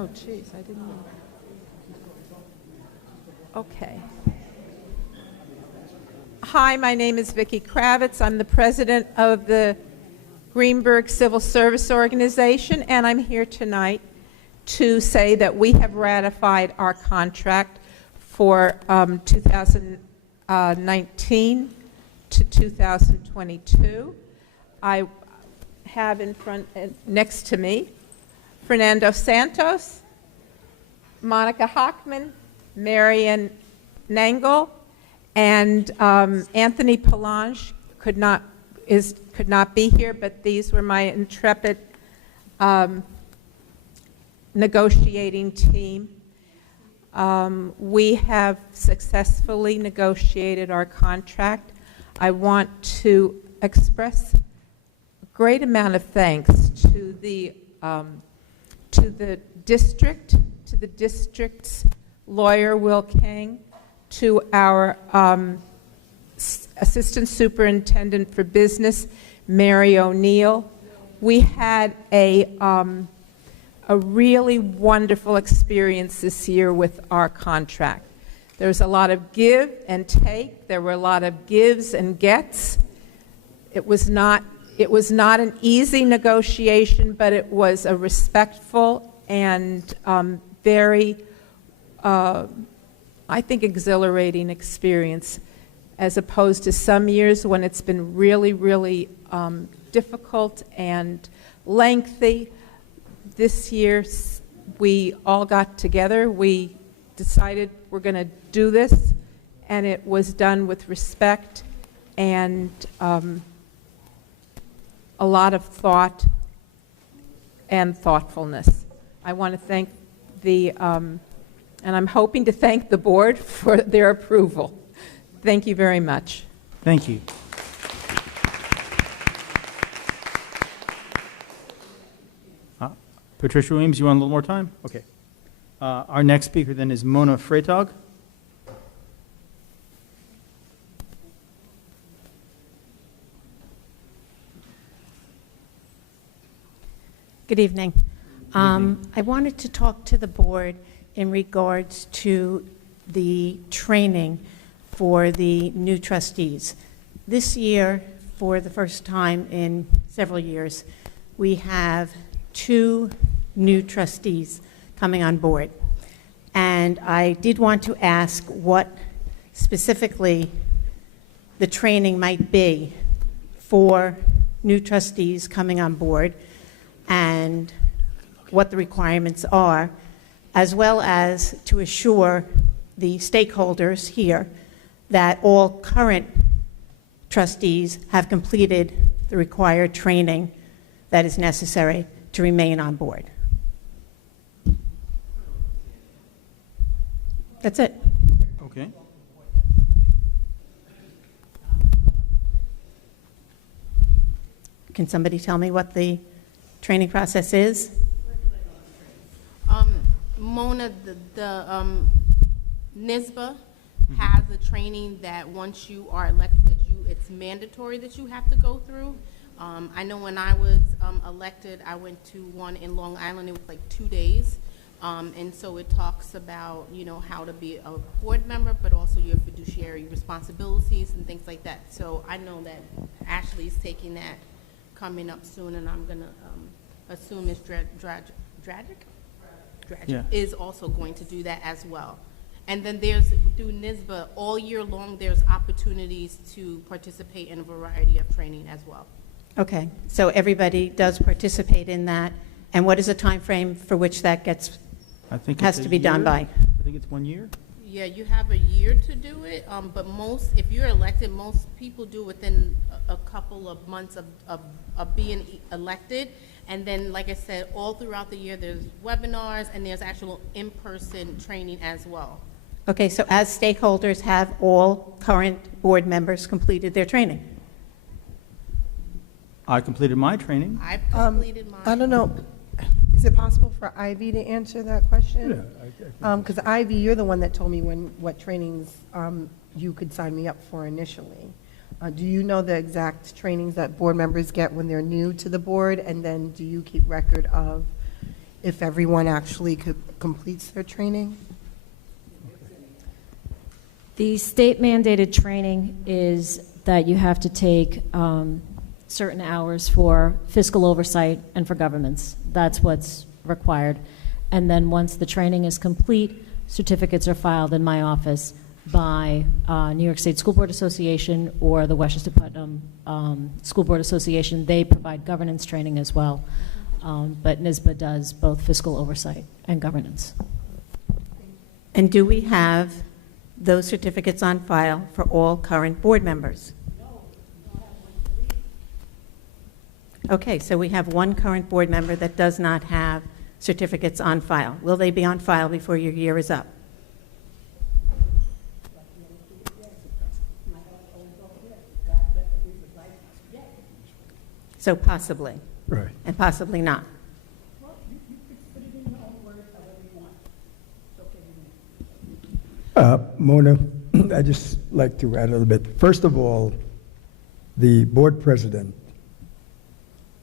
Oh, geez, I didn't know. Okay. Hi, my name is Vicki Kravitz. I'm the president of the Greenburgh Civil Service Organization, and I'm here tonight to say that we have ratified our contract for 2019 to 2022. I have in front, next to me, Fernando Santos, Monica Hockman, Marian Nangle, and Anthony Palange could not be here, but these were my intrepid negotiating team. We have successfully negotiated our contract. I want to express a great amount of thanks to the district, to the district's lawyer, Will King, to our Assistant Superintendent for Business, Mary O'Neill. We had a really wonderful experience this year with our contract. There was a lot of give and take. There were a lot of gives and gets. It was not an easy negotiation, but it was a respectful and very, I think, exhilarating experience, as opposed to some years when it's been really, really difficult and lengthy. This year, we all got together. We decided we're going to do this, and it was done with respect and a lot of thought and thoughtfulness. I want to thank and I'm hoping to thank the board for their approval. Thank you very much. Thank you. Patricia Williams, you want a little more time? Okay. Our next speaker then is Mona Freitag. Good evening. I wanted to talk to the board in regards to the training for the new trustees. This year, for the first time in several years, we have 2 new trustees coming on board. And I did want to ask what specifically the training might be for new trustees coming on board and what the requirements are, as well as to assure the stakeholders here that all current trustees have completed the required training that is necessary to remain on board. That's it. Okay. Can somebody tell me what the training process is? Mona, the NISBA has a training that once you are elected, it's mandatory that you have to go through. I know when I was elected, I went to one in Long Island. It was like 2 days. And so it talks about, how to be a board member, but also your fiduciary responsibilities and things like that. So I know that Ashley's taking that coming up soon, and I'm going to assume Ms. Dragic is also going to do that as well. And then there's, through NISBA, all year long, there's opportunities to participate in a variety of training as well. Okay, so everybody does participate in that. And what is the time frame for which that has to be done by? I think it's 1 year. Yeah, you have a year to do it, but if you're elected, most people do within a couple of months of being elected. And then, like I said, all throughout the year, there's webinars and there's actual in-person training as well. Okay, so as stakeholders, have all current board members completed their training? I completed my training. I've completed mine. I don't know. Is it possible for Ivy to answer that question? Yeah. Because Ivy, you're the one that told me what trainings you could sign me up for initially. Do you know the exact trainings that board members get when they're new to the board? And then do you keep record of, if everyone actually completes their training? The state mandated training is that you have to take certain hours for fiscal oversight and for governments. That's what's required. And then once the training is complete, certificates are filed in my office by New York State School Board Association or the Westchester Putnam School Board Association. They provide governance training as well. But NYSBA does both fiscal oversight and governance. And do we have those certificates on file for all current board members? Okay, so we have one current board member that does not have certificates on file. Will they be on file before your year is up? So possibly, Right. and possibly not. Mona, I'd just like to add a little bit. First of all, the board president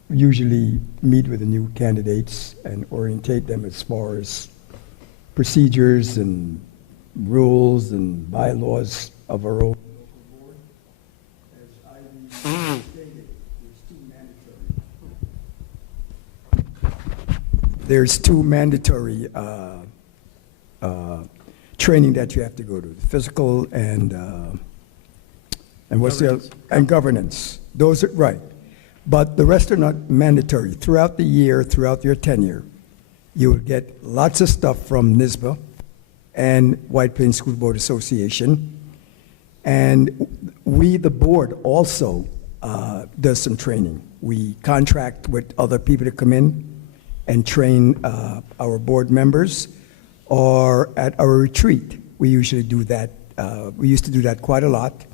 usually meet with the new candidates and orientate them as far as procedures and rules and bylaws of our own local board. As Ivy stated, there's two mandatory training that you have to go to: the physical and what's the other? And governance. Those are right, but the rest are not mandatory. Throughout the year, throughout your tenure, you will get lots of stuff from NYSBA and White Plains School Board Association, and we, the board, also does some training. We contract with other people to come in and train our board members. Or at our retreat, we usually do that. We used to do that quite a lot.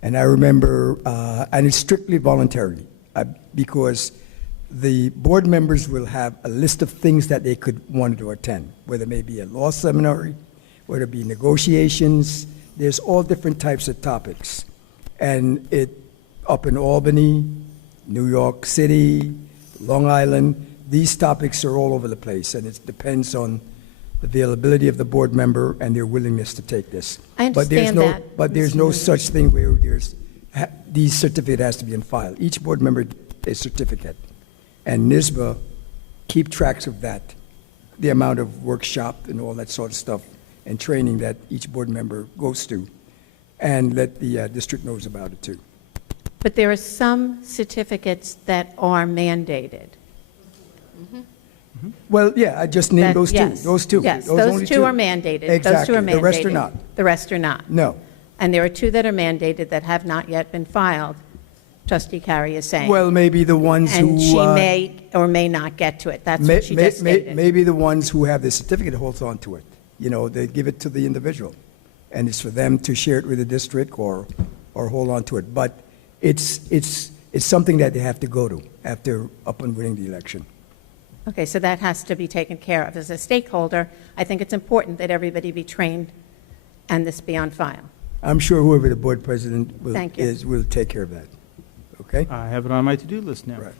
And I remember, and it's strictly voluntary, because the board members will have a list of things that they could want to attend, whether it may be a law seminar, whether it be negotiations. There's all different types of topics. And up in Albany, New York City, Long Island, these topics are all over the place, and it depends on the availability of the board member and their willingness to take this. I understand that. But there's no such thing where these certificate has to be in file. Each board member a certificate, and NYSBA keep tracks of that, the amount of workshop and all that sort of stuff and training that each board member goes to, and let the district knows about it too. But there are some certificates that are mandated. Well, yeah, I just named those two. Yes. Those two. Yes, only those two are mandated. Those two Exactly. are mandated. The rest are not. The rest are not. No. And there are two that are mandated that have not yet been filed, Trustee Carey is saying. Well, maybe the ones who. And she may or may not get to it. That's what she just stated. Maybe the ones who have the certificate holds on to it. You know, they give it to the individual, and it's for them to share it with the district or hold on to it. But it's something that they have to go to upon winning the election. Okay, so that has to be taken care of. As a stakeholder, I think it's important that everybody be trained and this be on file. I'm sure whoever the board president Thank you. will take care of that. Okay? I have it on my to-do list now. Right.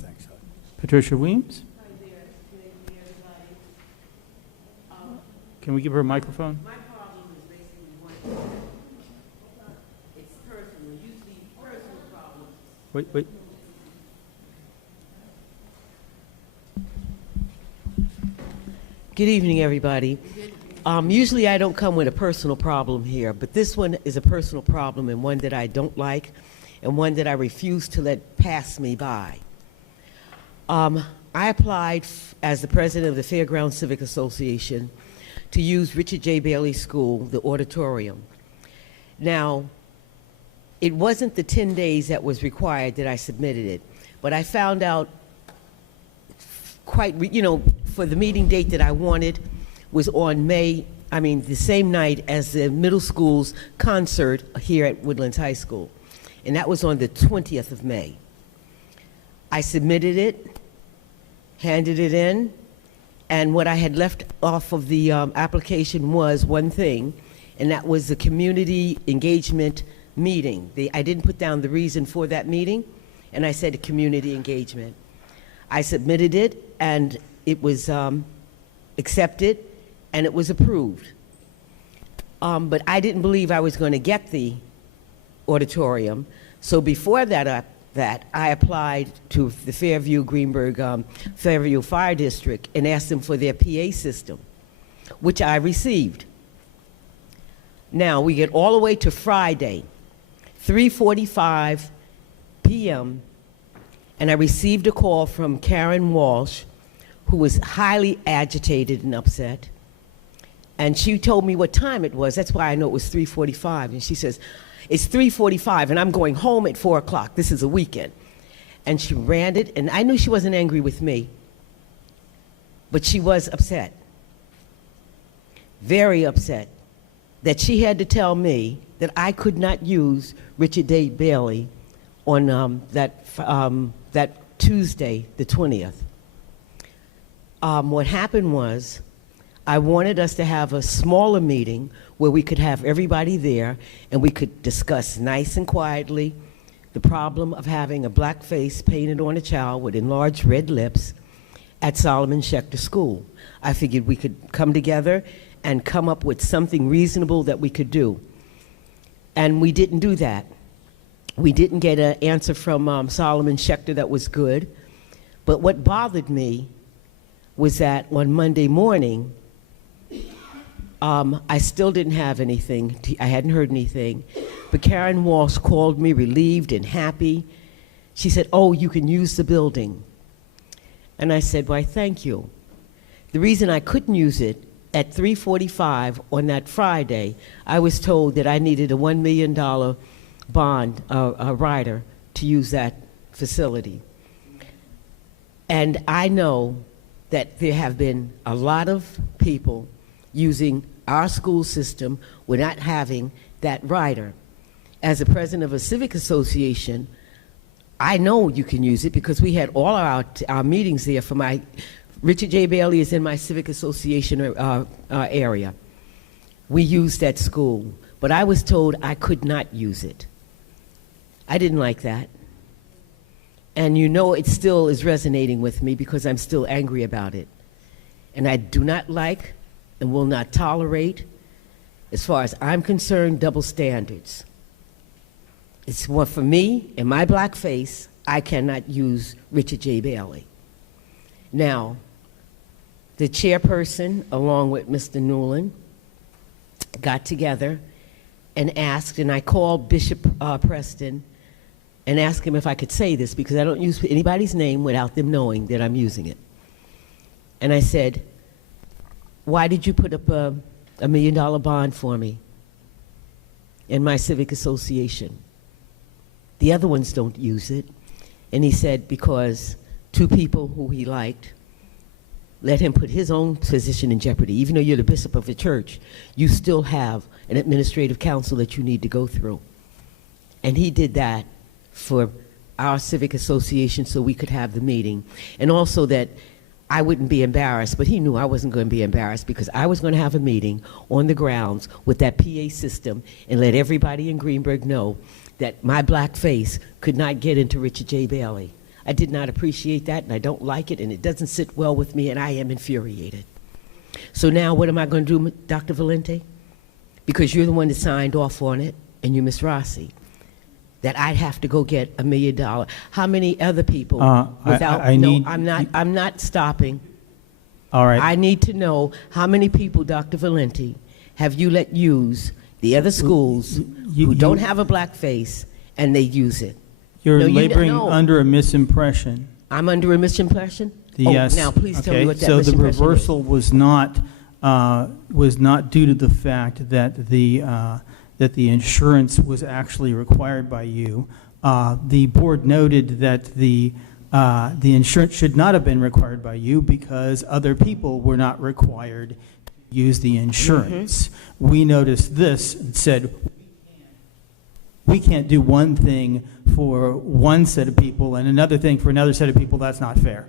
Thanks, Howard. Patricia Weems? Can we give her a microphone? My problem is basically one. It's personal, usually personal problems. Wait. Good evening, everybody. Usually I don't come with a personal problem here, but this one is a personal problem and one that I don't like and one that I refuse to let pass me by. I applied as the president of the Fairgrounds Civic Association to use Richard J. Bailey School, the auditorium. Now, it wasn't the 10 days that was required that I submitted it, but I found out for the meeting date that I wanted was on the same night as the middle school's concert here at Woodlands High School, and that was on the 20th of May. I submitted it, handed it in, and what I had left off of the application was one thing, and that was the community engagement meeting. I didn't put down the reason for that meeting, and I said community engagement. I submitted it, and it was accepted, and it was approved. But I didn't believe I was going to get the auditorium, so before that, I applied to the Greenburgh Fairview Fire District and asked them for their PA system, which I received. Now, we get all the way to Friday, 3:45 p.m., and I received a call from Karen Walsh, who was highly agitated and upset. And she told me what time it was. That's why I know it was 3:45. And she says, it's 3:45, and I'm going home at 4 o'clock. This is a weekend. And she ran it, and I knew she wasn't angry with me, but she was upset, very upset, that she had to tell me that I could not use Richard J. Bailey on that Tuesday, the 20th. What happened was, I wanted us to have a smaller meeting where we could have everybody there and we could discuss nice and quietly the problem of having a black face painted on a child with enlarged red lips at Solomon Schechter School. I figured we could come together and come up with something reasonable that we could do. And we didn't do that. We didn't get an answer from Solomon Schechter that was good. But what bothered me was that on Monday morning, I still didn't have anything. I hadn't heard anything. But Karen Walsh called me relieved and happy. She said, oh, you can use the building. And I said, why, thank you. The reason I couldn't use it, at 3:45 on that Friday, I was told that I needed a $1 million bond, rider, to use that facility. And I know that there have been a lot of people using our school system without having that rider. As the president of a civic association, I know you can use it because we had all our meetings there for my, Richard J. Bailey is in my civic association area. We used that school, but I was told I could not use it. I didn't like that. And you know it still is resonating with me because I'm still angry about it. And I do not like and will not tolerate, as far as I'm concerned, double standards. It's one for me, in my black face, I cannot use Richard J. Bailey. Now, the chairperson, along with Mr. Newland, got together and asked, and I called Bishop Preston and asked him if I could say this because I don't use anybody's name without them knowing that I'm using it. And I said, why did you put up a $1 million bond for me in my civic association? The other ones don't use it. And he said, because two people who he liked let him put his own position in jeopardy. Even though you're the bishop of the church, you still have an administrative council that you need to go through. And he did that for our civic association so we could have the meeting. And also that I wouldn't be embarrassed, but he knew I wasn't going to be embarrassed because I was going to have a meeting on the grounds with that PA system and let everybody in Greenburgh know that my black face could not get into Richard J. Bailey. I did not appreciate that, and I don't like it, and it doesn't sit well with me, and I am infuriated. So now what am I going to do, Dr. Valente? Because you're the one that signed off on it, and you, Ms. Rossi, that I'd have to go get $1 million. How many other people without, I'm not stopping. All right. I need to know how many people, Dr. Valente, have you let use the other schools who don't have a black face and they use it? You're laboring under a misimpression. I'm under a misimpression? Yes. Oh, now please tell me what that so the misimpression reversal is. was not due to the fact that the insurance was actually required by you. The board noted that the insurance should not have been required by you because other people were not required to use the insurance. We noticed this and said, we can't do one thing for one set of people and another thing for another set of people. That's not fair.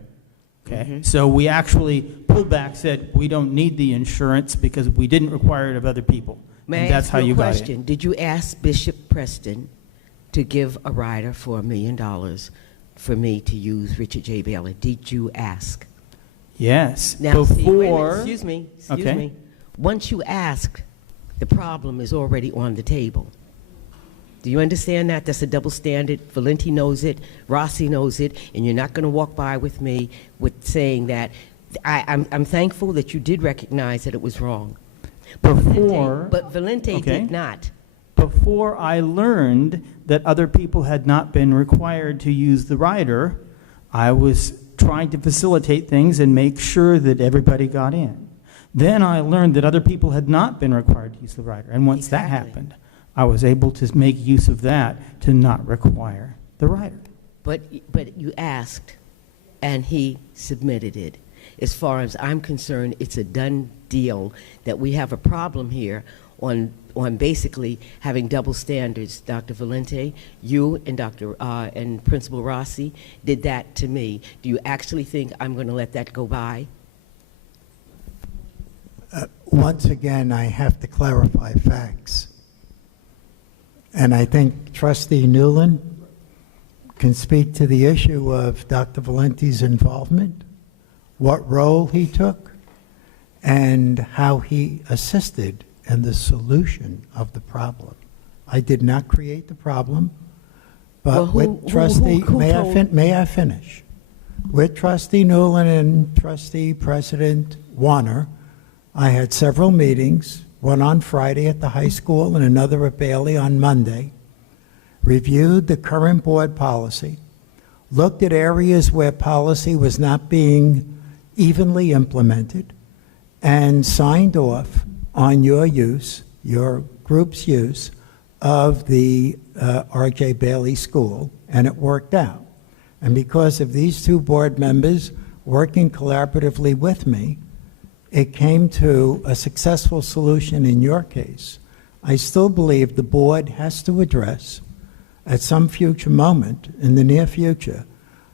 Okay, so we actually pulled back, said we don't need the insurance because we didn't require it of other people. May I that's ask how you you a got question? it. Did you ask Bishop Preston to give a rider for $1 million for me to use Richard J. Bailey? Did you ask? Yes. Now, see, wait a minute, Before, excuse me. Okay. Once you ask, the problem is already on the table. Do you understand that? That's a double standard. Valenti knows it, Rossi knows it, and you're not going to walk by with me with saying that. I'm thankful that you did recognize that it was wrong. But Valenti Okay. did not. before I learned that other people had not been required to use the rider, I was trying to facilitate things and make sure that everybody got in. Then I learned that other people had not been required to use the rider. And once that Exactly. happened, I was able to make use of that to not require the rider. But you asked, and he submitted it. As far as I'm concerned, it's a done deal that we have a problem here on basically having double standards. Dr. Valente, you and and Principal Rossi did that to me. Do you actually think I'm going to let that go by? Once again, I have to clarify facts. And I think Trustee Newland can speak to the issue of Dr. Valenti's involvement, what role he took, and how he assisted in the solution of the problem. I did not create the problem, but with Trustee, may I finish? With Trustee Newland and Trustee President Warner, I had several meetings, one on Friday at the high school and another at Bailey on Monday, reviewed the current board policy, looked at areas where policy was not being evenly implemented, and signed off on your use, your group's use, of the R.J. Bailey School, and it worked out. And because of these two board members working collaboratively with me, it came to a successful solution in your case. I still believe the board has to address, at some future moment in the near future,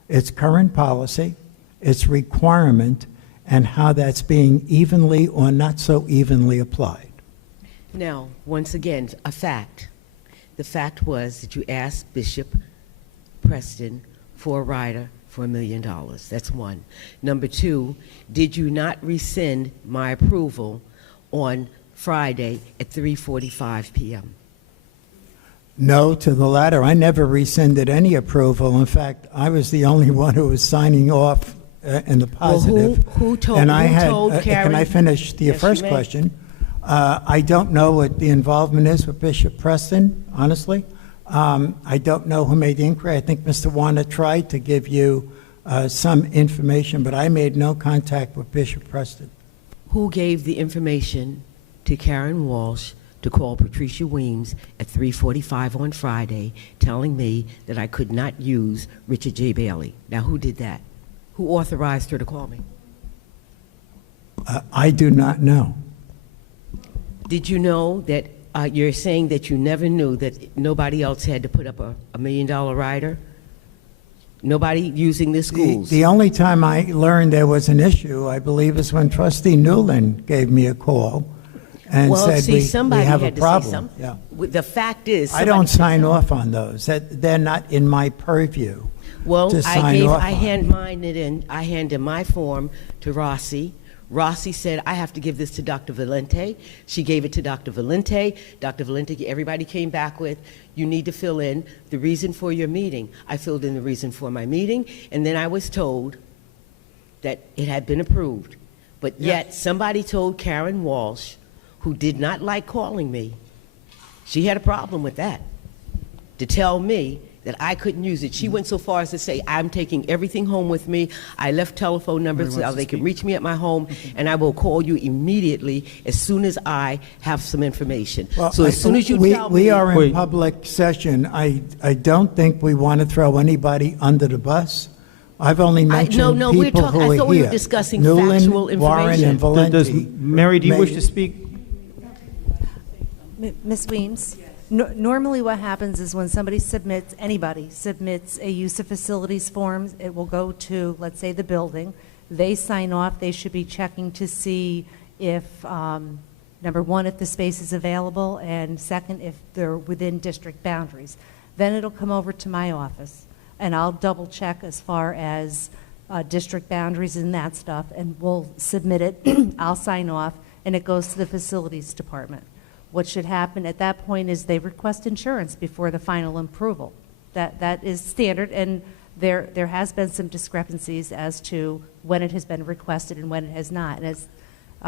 its current policy, its requirement, and how that's being evenly or not so evenly applied. Now, once again, a fact. The fact was that you asked Bishop Preston for a rider for $1 million. That's one. Number two, did you not rescind my approval on Friday at 3:45 p.m.? No to the latter. I never rescinded any approval. In fact, I was the only one who was signing off in the positive. Well, who told Karen? Can I finish the Yes, first you may. question? I don't know what the involvement is with Bishop Preston, honestly. I don't know who made the inquiry. I think Mr. Warner tried to give you some information, but I made no contact with Bishop Preston. Who gave the information to Karen Walsh to call Patricia Weems at 3:45 on Friday, telling me that I could not use Richard J. Bailey? Now, who did that? Who authorized her to call me? I do not know. Did you know that you're saying that you never knew that nobody else had to put up a $1 million rider? Nobody using the schools? The only time I learned there was an issue, I believe, is when Trustee Newland gave me a call and said we have a problem. Yeah. The fact is, I don't sign off on those. They're not in my purview. well, to sign off I on. handed my form to Rossi. Rossi said, I have to give this to Dr. Valente. She gave it to Dr. Valente. Dr. Valente, everybody came back with, you need to fill in the reason for your meeting. I filled in the reason for my meeting, and then I was told that it had been approved. But yet, somebody told Karen Walsh, who did not like calling me, she had a problem with that, to tell me that I couldn't use it. She went so far as to say, I'm taking everything home with me. I left telephone numbers so they can reach me at my home, and I will call you immediately as soon as I have some information. Well, So as soon as you tell me... We are in Wait. public session. I don't think we want to throw anybody under the bus. I've only mentioned no, we're people talking- who are I here. thought we were discussing Newland, factual Warren, information. and Valenti. Mary, do you wish May- to speak? Ms. Weems? Normally what happens is when somebody submits, anybody submits a use of facilities forms, it will go to, let's say, the building. They sign off. They should be checking to see if, number one, if the space is available, and second, if they're within district boundaries. Then it'll come over to my office. and I'll double check as far as district boundaries and that stuff, and we'll submit it. I'll sign off, and it goes to the facilities department. What should happen at that point is they request insurance before the final approval. That is standard, and there has been some discrepancies as to when it has been requested and when it has not. And as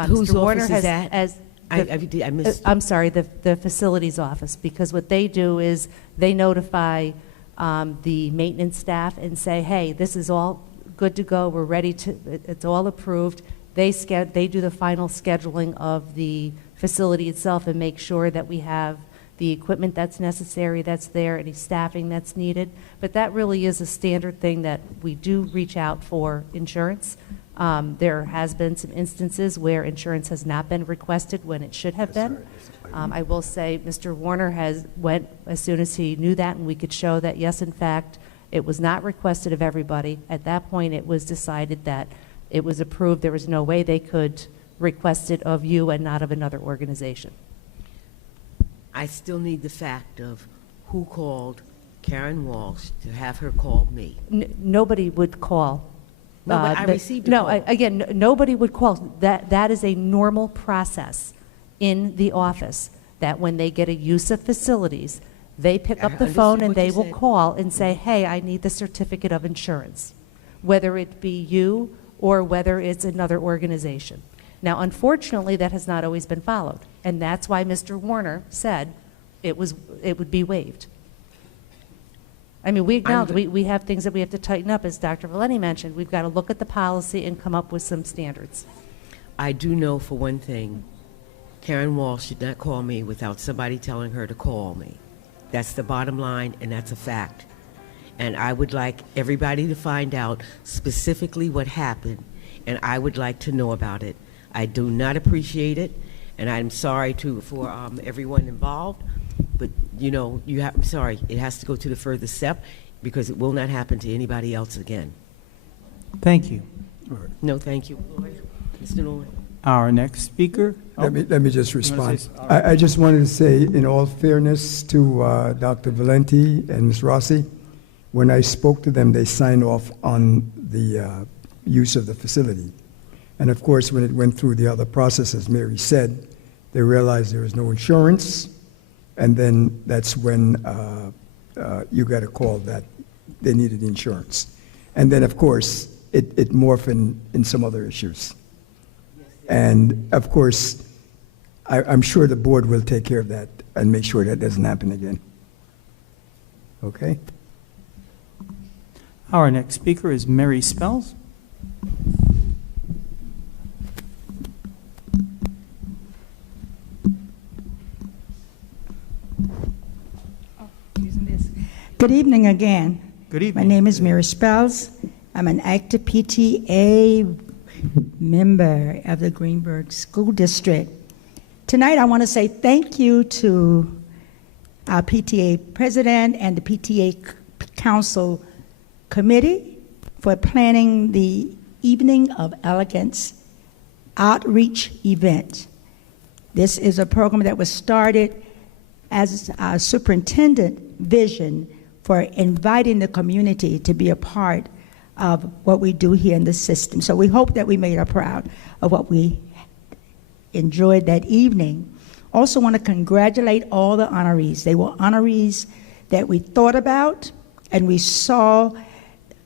Whose Mr. Warner office has, is that? as I missed. I'm sorry, the facilities office, because what they do is they notify the maintenance staff and say, hey, this is all good to go, we're ready to, it's all approved. They do the final scheduling of the facility itself and make sure that we have the equipment that's necessary, that's there, any staffing that's needed. But that really is a standard thing that we do reach out for insurance. There has been some instances where insurance has not been requested when it should have been. I will say Mr. Warner went as soon as he knew that, and we could show that, yes, in fact, it was not requested of everybody. At that point, it was decided that it was approved. There was no way they could request it of you and not of another organization. I still need the fact of who called Karen Walsh to have her call me. Nobody would call. No, but I received a call. Again, nobody would call. That is a normal process in the office, that when they get a use of facilities, they pick up the phone and they will call and say, hey, I need the certificate of insurance, whether it be you or whether it's another organization. Now, unfortunately, that has not always been followed, and that's why Mr. Warner said it would be waived. I mean, we acknowledge we have things that we have to tighten up, as Dr. Valenti mentioned. We've got to look at the policy and come up with some standards. I do know for one thing, Karen Walsh should not call me without somebody telling her to call me. That's the bottom line, and that's a fact. And I would like everybody to find out specifically what happened, and I would like to know about it. I do not appreciate it, and I'm sorry for everyone involved, but I'm sorry, it has to go to the further step because it will not happen to anybody else again. Thank you. No, thank you. Mr. Norman. Our next speaker. Let me just respond. say- I just wanted to say, in all fairness to Dr. Valenti and Ms. Rossi, when I spoke to them, they signed off on the use of the facility. And of course, when it went through the other process, as Mary said, they realized there was no insurance, and then that's when you got a call that they needed insurance. And then, of course, it morphed in some other issues. And of course, I'm sure the board will take care of that and make sure that doesn't happen again. Okay? Our next speaker is Mary Spells. Good evening again. Good evening. My name is Mary Spells. I'm an active PTA member of the Greenburgh School District. Tonight I want to say thank you to our PTA president and the PTA Council Committee for planning the Evening of Elegance outreach event. This is a program that was started as our superintendent vision for inviting the community to be a part of what we do here in the system. So we hope that we made her proud of what we enjoyed that evening. Also want to congratulate all the honorees. They were honorees that we thought about, and we saw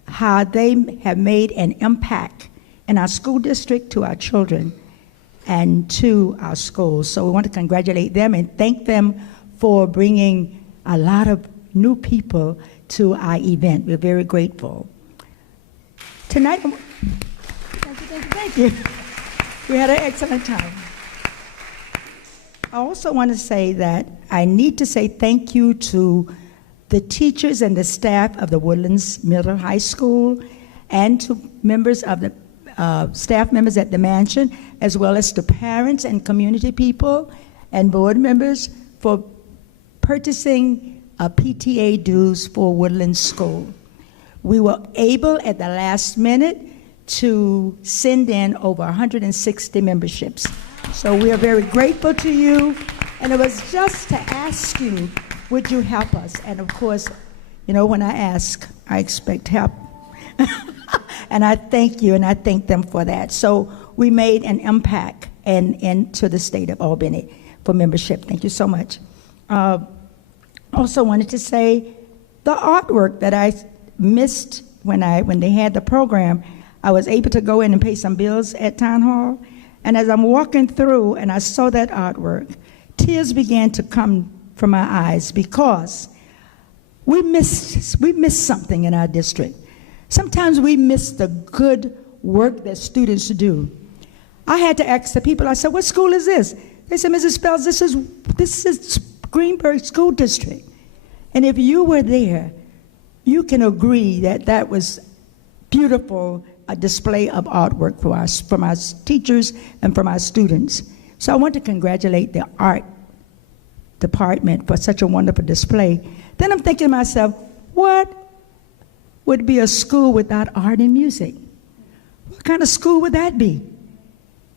how they have made an impact in our school district, to our children, and to our schools. So we want to congratulate them and thank them for bringing a lot of new people to our event. We're very grateful. Tonight, thank you. We had an excellent time. I also want to say that I need to say thank you to the teachers and the staff of the Woodlands Middle High School, and to members of the staff members at the mansion, as well as to parents and community people and board members for purchasing PTA dues for Woodlands School. We were able at the last minute to send in over 160 memberships. So we are very grateful to you, and it was just to ask you, would you help us? And of course, when I ask, I expect help. And I thank you, and I thank them for that. So we made an impact into the state of Albany for membership. Thank you so much. Also wanted to say the artwork that I missed when they had the program, I was able to go in and pay some bills at Town Hall. And as I'm walking through and I saw that artwork, tears began to come from my eyes because we missed something in our district. Sometimes we miss the good work that students do. I had to ask the people, I said, what school is this? They said, Mrs. Spells, this is Greenburgh School District. And if you were there, you can agree that that was beautiful, a display of artwork from our teachers and from our students. So I want to congratulate the art department for such a wonderful display. Then I'm thinking to myself, what would be a school without art and music? What kind of school would that be?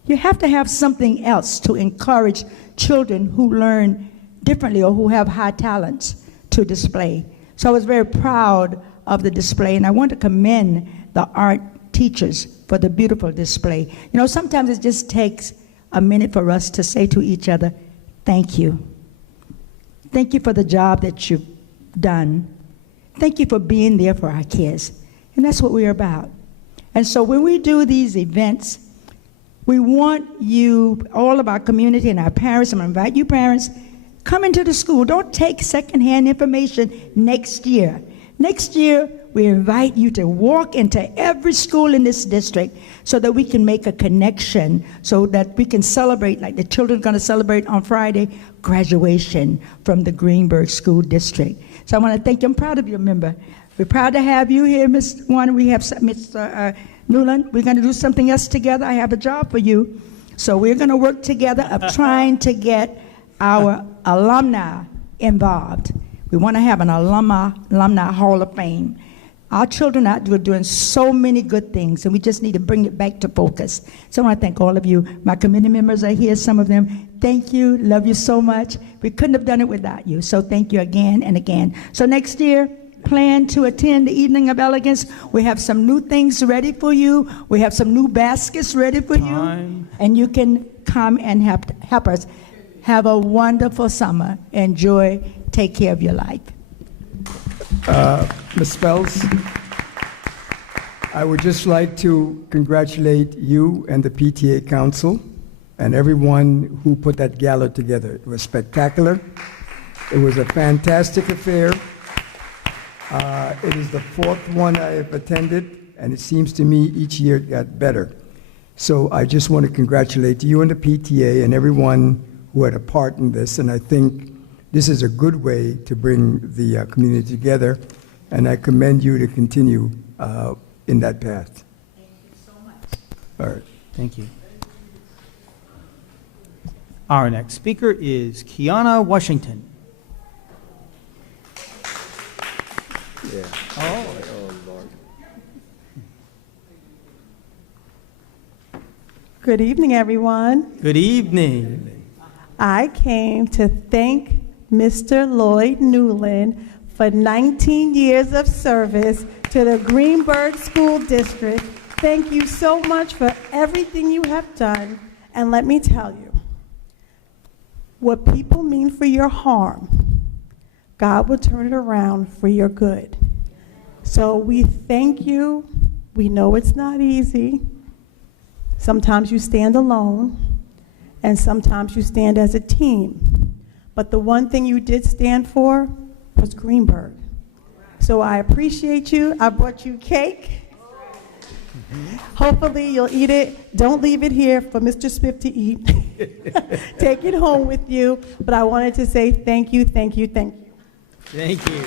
You have to have something else to encourage children who learn differently or who have high talents to display. So I was very proud of the display, and I want to commend the art teachers for the beautiful display. You know, sometimes it just takes a minute for us to say to each other, thank you. Thank you for the job that you've done. Thank you for being there for our kids. And that's what we're about. And so when we do these events, we want you, all of our community and our parents, I'm going to invite you parents, come into the school. Don't take secondhand information next year. Next year, we invite you to walk into every school in this district so that we can make a connection, so that we can celebrate, like the children are going to celebrate on Friday, graduation from the Greenburgh School District. So I want to thank you. I'm proud of you, member. We're proud to have you here, Ms. Warner. We have Mr. Newland. We're going to do something else together. I have a job for you. So we're going to work together of trying to get our alumni involved. We want to have an alumni Hall of Fame. Our children out there are doing so many good things, and we just need to bring it back to focus. So I want to thank all of you. My committee members are here, some of them. Thank you. Love you so much. We couldn't have done it without you. So thank you again and again. So next year, plan to attend the Evening of Elegance. We have some new things ready for you. We have some new baskets ready for you. And you can come and help us. Have a wonderful summer. Enjoy. Take care of your life. Ms. Spells, I would just like to congratulate you and the PTA Council and everyone who put that gala together. It was spectacular. It was a fantastic affair. It is the fourth one I have attended, and it seems to me each year it got better. So I just want to congratulate you and the PTA and everyone who had a part in this, and I think this is a good way to bring the community together, and I commend you to continue in that path. Thank you so much. All right. Thank you. Our next speaker is Kiana Washington. Yeah. Oh, Lord. Good evening, everyone. good evening. I came to thank Mr. Lloyd Newland for 19 years of service to the Greenburgh School District. Thank you so much for everything you have done. And let me tell you, what people mean for your harm, God will turn it around for your good. So we thank you. We know it's not easy. Sometimes you stand alone, and sometimes you stand as a team. But the one thing you did stand for was Greenburgh. So I appreciate you. I brought you cake. Hopefully you'll eat it. Don't leave it here for Mr. Smith to eat. Take it home with you. But I wanted to say thank you, thank you, thank you. Thank you.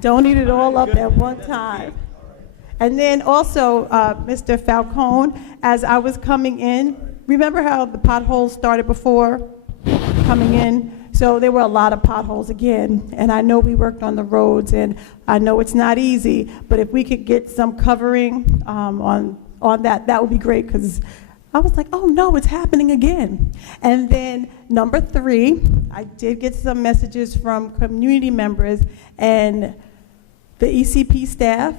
Don't eat it all up at one time. And then also, Mr. Falcone, as I was coming in, remember how the potholes started before coming in? So there were a lot of potholes again, and I know we worked on the roads, and I know it's not easy, but if we could get some covering on that, that would be great, because I was like, oh no, it's happening again. And then number 3, I did get some messages from community members and the ECP staff.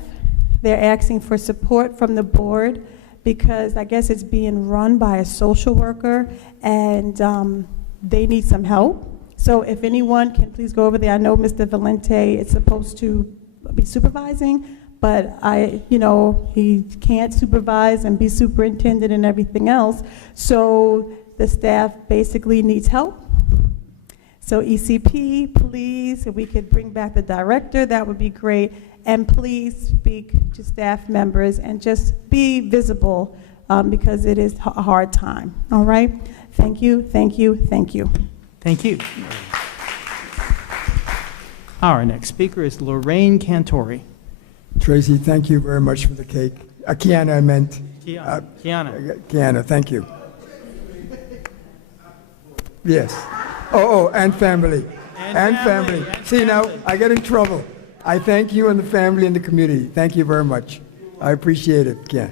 They're asking for support from the board because I guess it's being run by a social worker and they need some help. So if anyone can please go over there. I know Mr. Valente is supposed to be supervising, but he can't supervise and be superintendent and everything else. So the staff basically needs help. So ECP, please, if we could bring back the director, that would be great. And please speak to staff members and just be visible because it is a hard time. All right? Thank you, thank you, thank you. Thank you. Our next speaker is Lorraine Cantori. Tracy, thank you very much for the cake. Kiana, I meant. Kiana. Kiana, thank you. Yes. And family. And family. See, now, I get in trouble. I thank you and the family and the community. Thank you very much. I appreciate it, Kiana.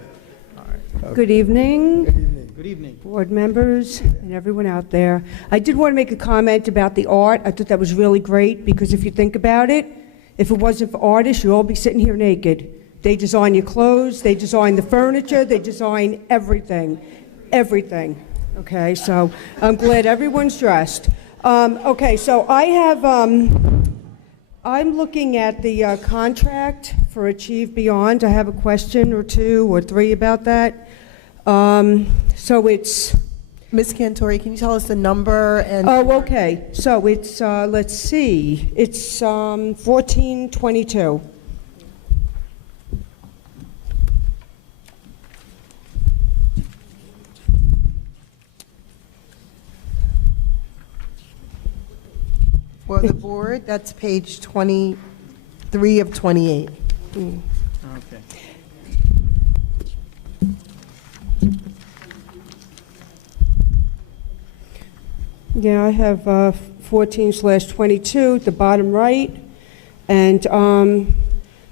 Good evening. Good evening. Good evening. Board members and everyone out there. I did want to make a comment about the art. I thought that was really great because if you think about it, if it wasn't for artists, you'd all be sitting here naked. They design your clothes, they design the furniture, they design everything. Everything. Okay, so I'm glad everyone's dressed. Okay, so I have, I'm looking at the contract for Achieve Beyond. I have a question or 2 or 3 about that. So it's... Ms. Cantori, can you tell us the number? And oh, okay. So it's, let's see, it's 1422. For the board, that's page 23 of 28. Okay. Yeah, I have 14/22 at the bottom right, and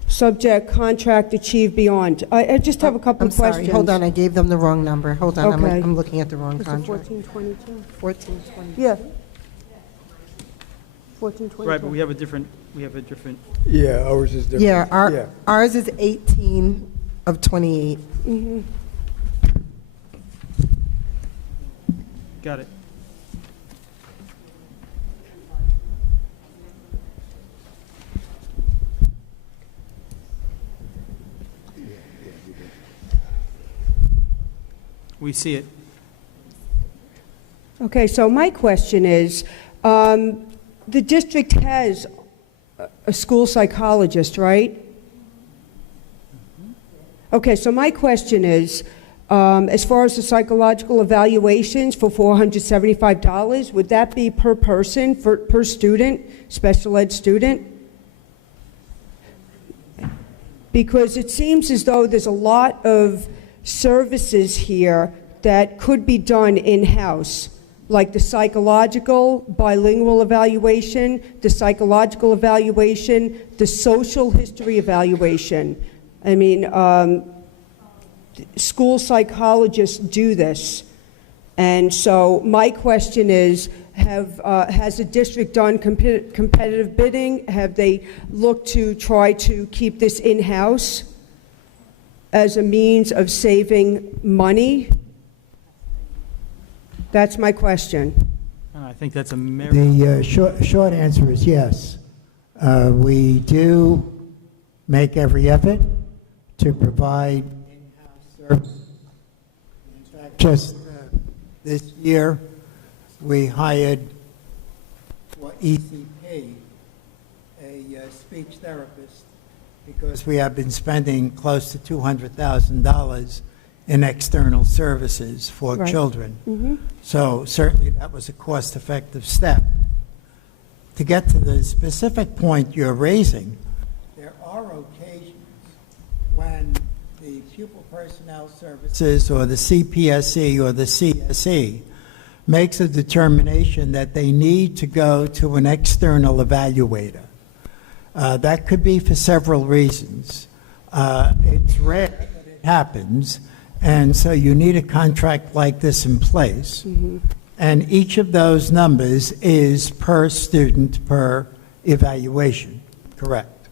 subject contract Achieve Beyond. I just have a couple I'm of questions. sorry, hold on, I gave them the wrong number. Hold on, Okay. I'm looking at the wrong Is it contract. 1422? 1420. Yeah. 1422. Right, but we have a different. Yeah, ours is different. Yeah, ours is 18 of 28. Mm-hmm. Got it. We see it. Okay, so my question is, the district has a school psychologist, right? Okay, so my question is, as far as the psychological evaluations for $475, would that be per person, per student, special ed student? Because it seems as though there's a lot of services here that could be done in-house, like the psychological bilingual evaluation, the psychological evaluation, the social history evaluation. I mean, school psychologists do this. And so my question is, has the district done competitive bidding? Have they looked to try to keep this in-house as a means of saving money? That's my question. I think that's a The short answer is yes. We do make every effort to provide in-house service. In fact, just this year, we hired for ECP a speech therapist because we have been spending close to $200,000 in external services for children. Mm-hmm. So certainly that was a cost-effective step. To get to the specific point you're raising, there are occasions when the Pupil Personnel Services or the CPSE or the CSE makes a determination that they need to go to an external evaluator. That could be for several reasons. It's rare that it happens, And so you need a contract like this in place. And each of those numbers is per student, per evaluation, correct?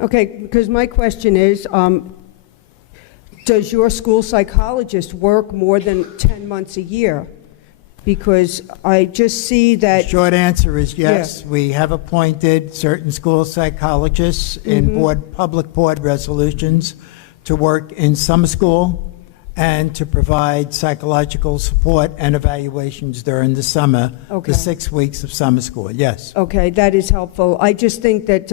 Okay, because my question is, does your school psychologist work more than 10 months a year? Because I just see that... The short answer is yes. We have appointed certain school psychologists in public board resolutions to work in summer school and to provide psychological support and evaluations during the summer, Okay. the 6 weeks of summer school, yes. Okay, that is helpful. I just think that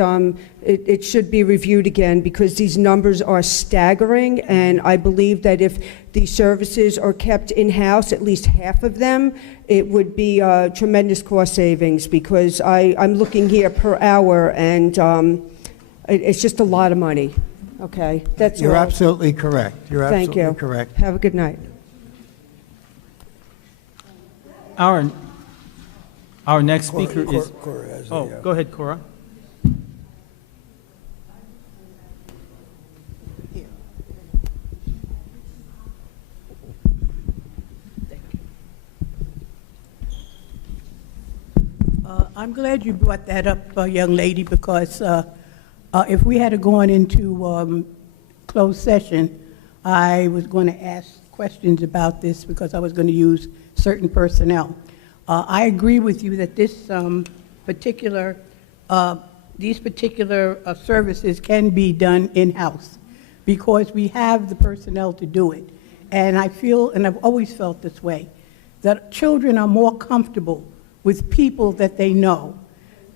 it should be reviewed again because these numbers are staggering, and I believe that if the services are kept in-house, at least half of them, it would be tremendous cost savings because I'm looking here per hour, and it's just a lot of money. Okay, that's You're all. absolutely correct. You're Thank absolutely you. correct. Have a good night. Our next speaker is... Cora has a, Oh, go ahead, Cora. I'm glad you brought that up, young lady, because if we had gone into closed session, I was going to ask questions about this because I was going to use certain personnel. I agree with you that this these particular services can be done in-house because we have the personnel to do it. And I feel, and I've always felt this way, that children are more comfortable with people that they know.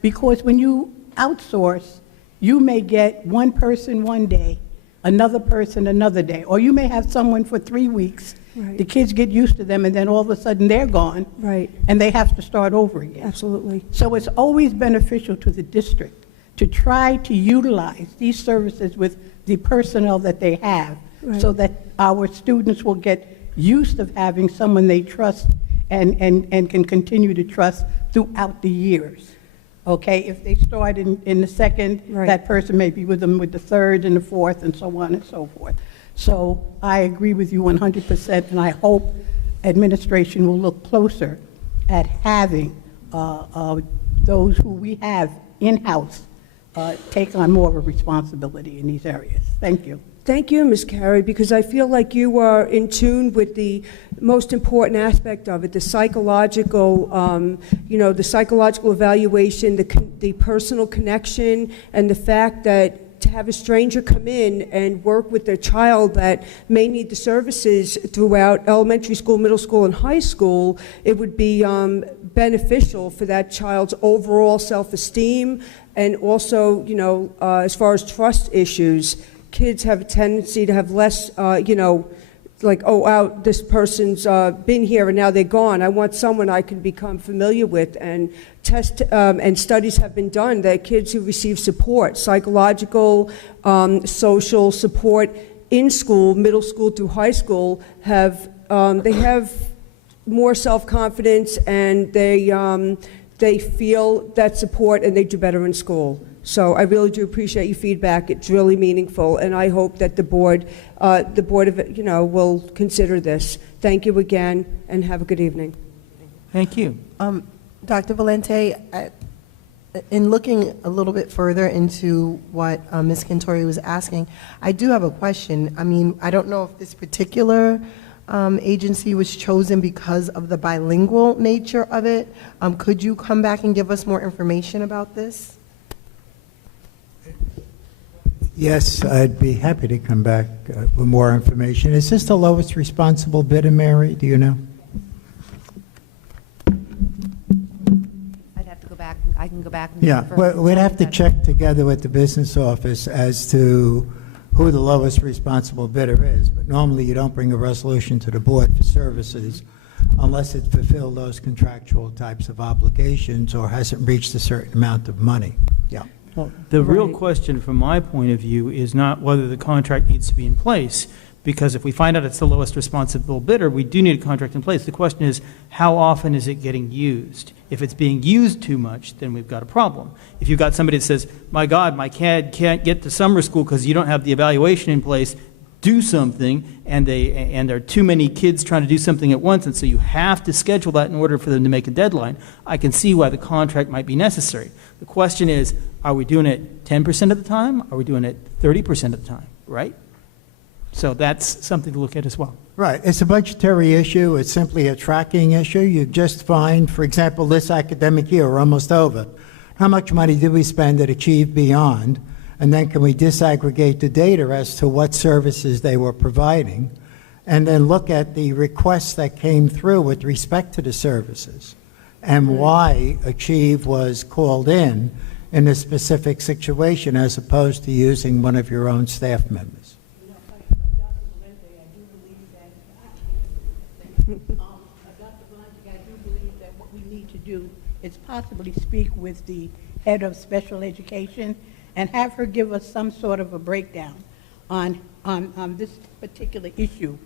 Because when you outsource, you may get one person one day, another person another day, or you may have someone for 3 weeks. Right. The kids get used to them, and then all of a sudden they're gone, Right. and they have to start over again. Absolutely. So it's always beneficial to the district to try to utilize these services with the personnel that they have, Right. so that our students will get used of having someone they trust and can continue to trust throughout the years. Okay, if they start in the second, Right. that person may be with them with the third and the fourth and so on and so forth. So I agree with you 100%, and I hope administration will look closer at having those who we have in-house take on more of a responsibility in these areas. Thank you. Thank you, Ms. Carey, because I feel like you are in tune with the most important aspect of it, the psychological, the psychological evaluation, the personal connection, and the fact that to have a stranger come in and work with a child that may need the services throughout elementary school, middle school, and high school, it would be beneficial for that child's overall self-esteem and also, as far as trust issues. Kids have a tendency to have less, like, oh, wow, this person's been here and now they're gone. I want someone I can become familiar with. And and studies have been done that kids who receive support, psychological, social support in school, middle school through high school, they have more self-confidence and they feel that support and they do better in school. So I really do appreciate your feedback. It's really meaningful, and I hope that the board will consider this. Thank you again, and have a good evening. Thank you. Dr. Valente, in looking a little bit further into what Ms. Cantori was asking, I do have a question. I mean, I don't know if this particular agency was chosen because of the bilingual nature of it. Could you come back and give us more information about this? Yes, I'd be happy to come back with more information. Is this the lowest responsible bidder, Mary? Do you know? I'd have to go back. I can go back. And Yeah, confirm. we'd have to check together with the business office as to who the lowest responsible bidder is. But normally you don't bring a resolution to the board for services unless it fulfilled those contractual types of obligations or hasn't reached a certain amount of money. Yeah. Well, the real question from my point of view is not whether the contract needs to be in place, because if we find out it's the lowest responsible bidder, we do need a contract in place. The question is, how often is it getting used? If it's being used too much, then we've got a problem. If you've got somebody that says, my God, my kid can't get to summer school because you don't have the evaluation in place, do something, and there are too many kids trying to do something at once, and so you have to schedule that in order for them to make a deadline, I can see why the contract might be necessary. The question is, are we doing it 10% of the time? Are we doing it 30% of the time, right? So that's something to look at as well. Right. It's a budgetary issue. It's simply a tracking issue. You just find, for example, this academic year, we're almost over. How much money did we spend at Achieve Beyond? And then can we disaggregate the data as to what services they were providing? And then look at the requests that came through with respect to the services and why Achieve was called in a specific situation as opposed to using one of your own staff members. Dr. Valenti, I do believe that what we need to do is possibly speak with the head of special education and have her give us some sort of a breakdown on this particular issue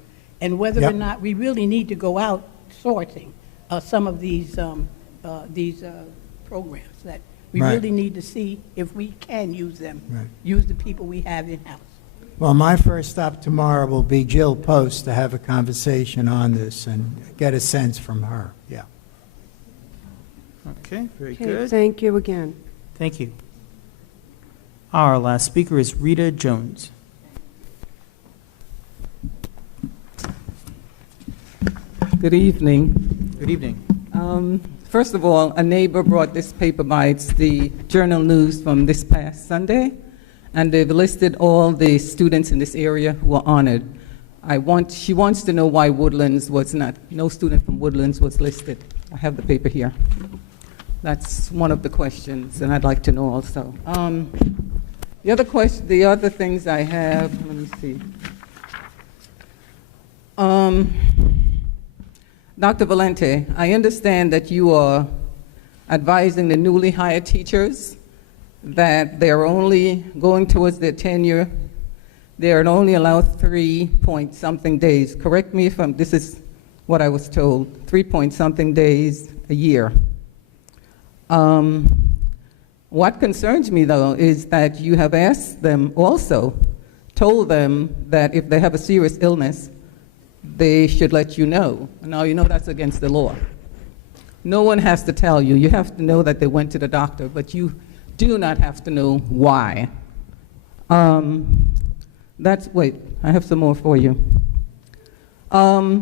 and whether or not we really need to go out sourcing some of these programs that we really need to see if we can use them, use the people we have in-house. Well, my first stop tomorrow will be Jill Post to have a conversation on this and get a sense from her. Yeah. Okay, very good. Thank you again. Thank you. Our last speaker is Rita Jones. Good evening. Good evening. First of all, a neighbor brought this paper by. It's the Journal News from this past Sunday, and they've listed all the students in this area who are honored. She wants to know why Woodlands was not, no student from Woodlands was listed. I have the paper here. That's one of the questions, and I'd like to know also. The other things I have, let me see. Dr. Valenti, I understand that you are advising the newly hired teachers that they're only going towards their tenure. They're only allowed 3-point-something days. Correct me if this is what I was told, 3-point-something days a year. What concerns me, though, is that you have asked them also, told them that if they have a serious illness, they should let you know. Now, you know that's against the law. No one has to tell you. You have to know that they went to the doctor, but you do not have to know why. Wait, I have some more for you. I'd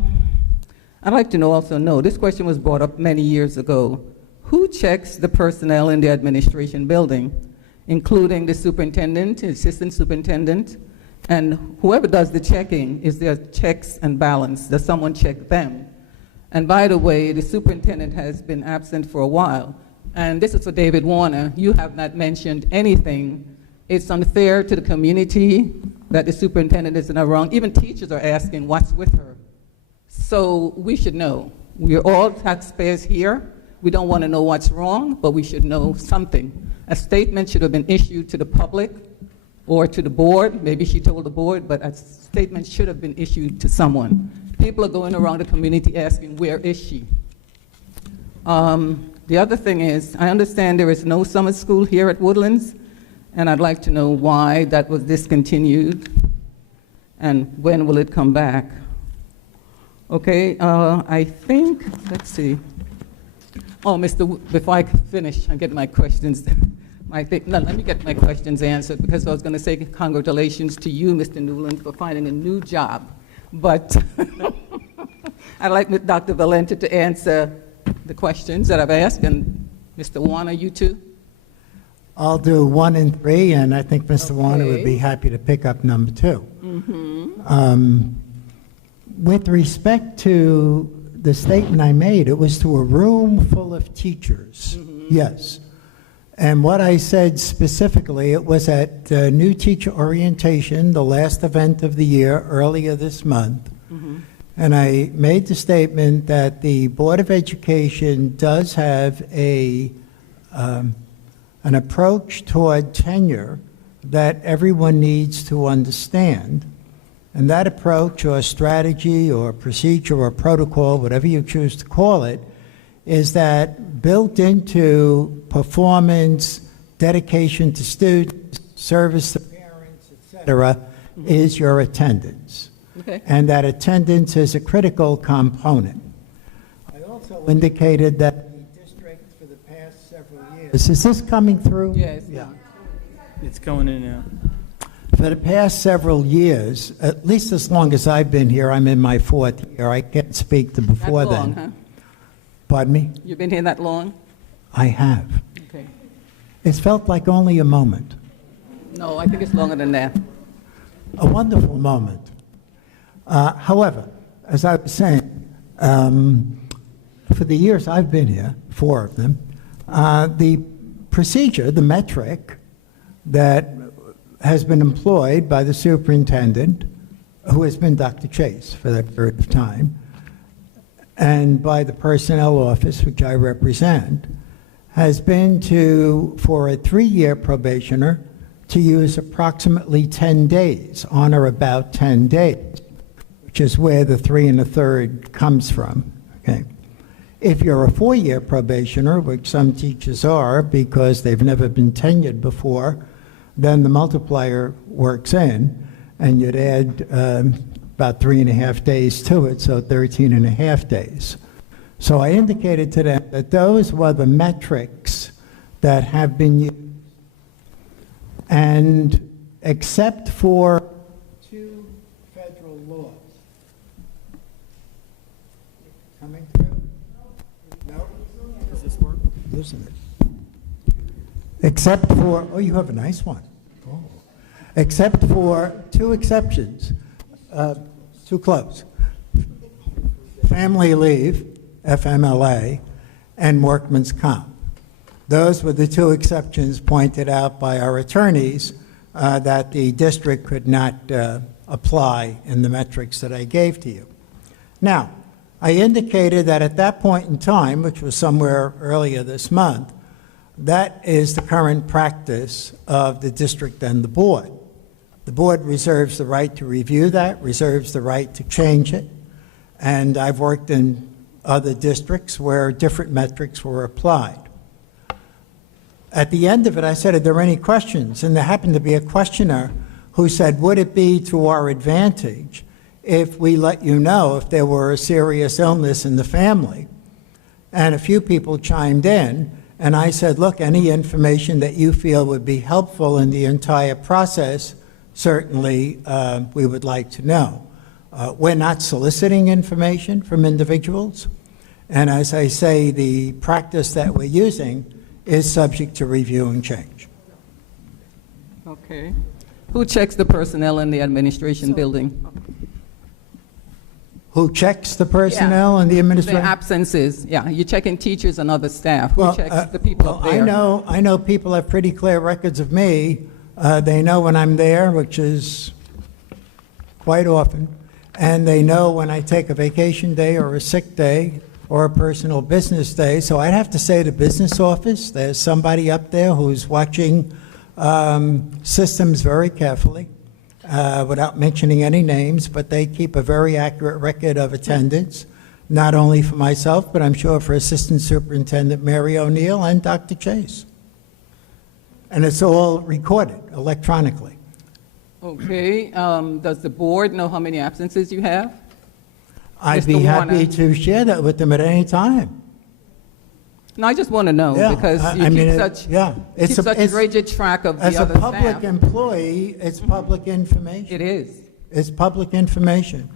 like to know, this question was brought up many years ago. Who checks the personnel in the administration building, including the superintendent, assistant superintendent, and whoever does the checking? Is there checks and balance? Does someone check them? And by the way, the superintendent has been absent for a while. And this is for David Warner. You have not mentioned anything. It's unfair to the community that the superintendent is not around. Even teachers are asking what's with her. So we should know. We're all taxpayers here. We don't want to know what's wrong, but we should know something. A statement should have been issued to the public or to the board. Maybe she told the board, but a statement should have been issued to someone. People are going around the community asking, where is she? The other thing is, I understand there is no summer school here at Woodlands, and I'd like to know why that was discontinued and when will it come back. Okay, I think, let's see. Oh, before I finish, I get my questions. Let me get my questions answered, because I was going to say congratulations to you, Mr. Newland, for finding a new job. But I'd like Dr. Valenti to answer the questions that I've asked, and Mr. Warner, you too? I'll do 1 and 3, and I think Mr. Warner would be happy to pick up number 2. Mm-hmm. With respect to the statement I made, it was to a room full of teachers. Mm-hmm. Yes. And what I said specifically, it was at New Teacher Orientation, the last event of the year, earlier this month. Mm-hmm. And I made the statement that the Board of Education does have an approach toward tenure that everyone needs to understand. And that approach or strategy or procedure or protocol, whatever you choose to call it, is that built into performance, dedication to students, service to parents, etc., is your attendance. Okay. And that attendance is a critical component. I also indicated that the district for the past several years, is this coming through? Yes. Yeah. It's going in now. For the past several years, at least as long as I've been here, I'm in my 4th year. I can't speak to before That long, then. huh? Pardon me? You've been here that long? I have. Okay. It's felt like only a moment, No, I think it's longer than that. a wonderful moment. However, as I was saying, for the years I've been here, 4 of them, the procedure, the metric that has been employed by the superintendent, who has been Dr. Chase for that period of time, and by the personnel office, which I represent, has been for a 3-year probationer to use approximately 10 days, on or about 10 days, which is where the 3 1/3 comes from. Okay. If you're a 4-year probationer, which some teachers are because they've never been tenured before, then the multiplier works in, and you'd add about 3.5 days to it, so 13.5 days. So I indicated to them that those were the metrics that have been used. And except for 2 federal laws. Coming through? No? Does this work? Losing it. Except for, oh, you have a nice one. Oh. Except for 2 exceptions, too close. Family leave, FMLA, and workman's comp. Those were the 2 exceptions pointed out by our attorneys that the district could not apply in the metrics that I gave to you. Now, I indicated that at that point in time, which was somewhere earlier this month, that is the current practice of the district and the board. The board reserves the right to review that, reserves the right to change it, and I've worked in other districts where different metrics were applied. At the end of it, I said, are there any questions? And there happened to be a questioner who said, would it be to our advantage if we let you know if there were a serious illness in the family? And a few people chimed in, and I said, look, any information that you feel would be helpful in the entire process, certainly we would like to know. We're not soliciting information from individuals, and as I say, the practice that we're using is subject to review and change. Okay. Who checks the personnel in the administration building? Who checks the personnel and the administration? The absences, yeah. You're checking teachers and other staff. Who checks the people up there? I know people have pretty clear records of me. They know when I'm there, which is quite often, and they know when I take a vacation day or a sick day or a personal business day. So I'd have to say the business office, there's somebody up there who's watching systems very carefully, without mentioning any names, but they keep a very accurate record of attendance, not only for myself, but I'm sure for Assistant Superintendent Mary O'Neill and Dr. Chase. And it's all recorded electronically. Okay. Does the board know how many absences you have? I'd Mr. be happy Warner. to share that with them at any time. No, I just want to know because you keep such rigid track of the other staff. As a public employee, it's public information. It is. It's public information.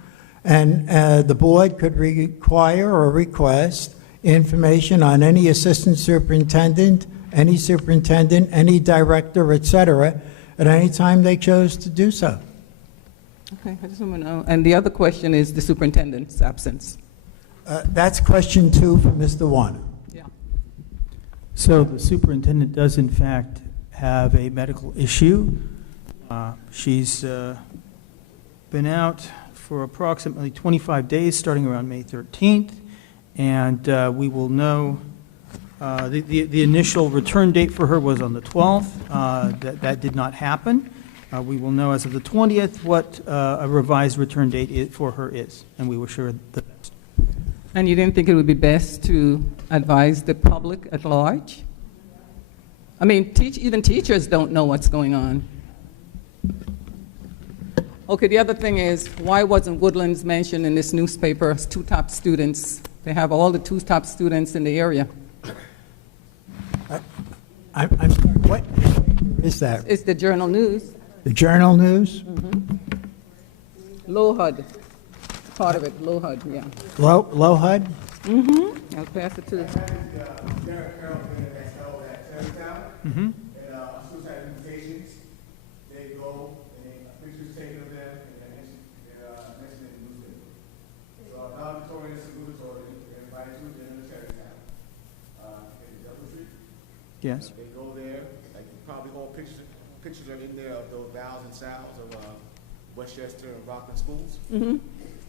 And the board could require or request information on any assistant superintendent, any director, et cetera, at any time they chose to do so. Okay, I just want to know. And the other question is the superintendent's absence. That's question 2 for Mr. Warner. Yeah. So the superintendent does in fact have a medical issue. She's been out for approximately 25 days, starting around May 13th, and we will know, the initial return date for her was on the 12th. That did not happen. We will know as of the 20th what a revised return date for her is, and we will share the best. And you didn't think it would be best to advise the public at large? I mean, even teachers don't know what's going on. Okay, the other thing is, why wasn't Woodlands mentioned in this newspaper as two top students? They have all the two top students in the area. I'm sorry, what is that? It's the Journal News. The Journal News? Low HUD, part of it, low HUD, yeah. Low HUD? Mm-hmm. I'll pass it to the... Mm-hmm. Students have invitations, they go, and pictures taken of them, and they're mentioned in the newspaper. So valedictorian and salutatorian, they're invited to dinner in Tarrytown, in Delta Street. Yes. They go there, like probably all pictures are in there of those vows and sows of Westchester and Rockland schools. Mm-hmm.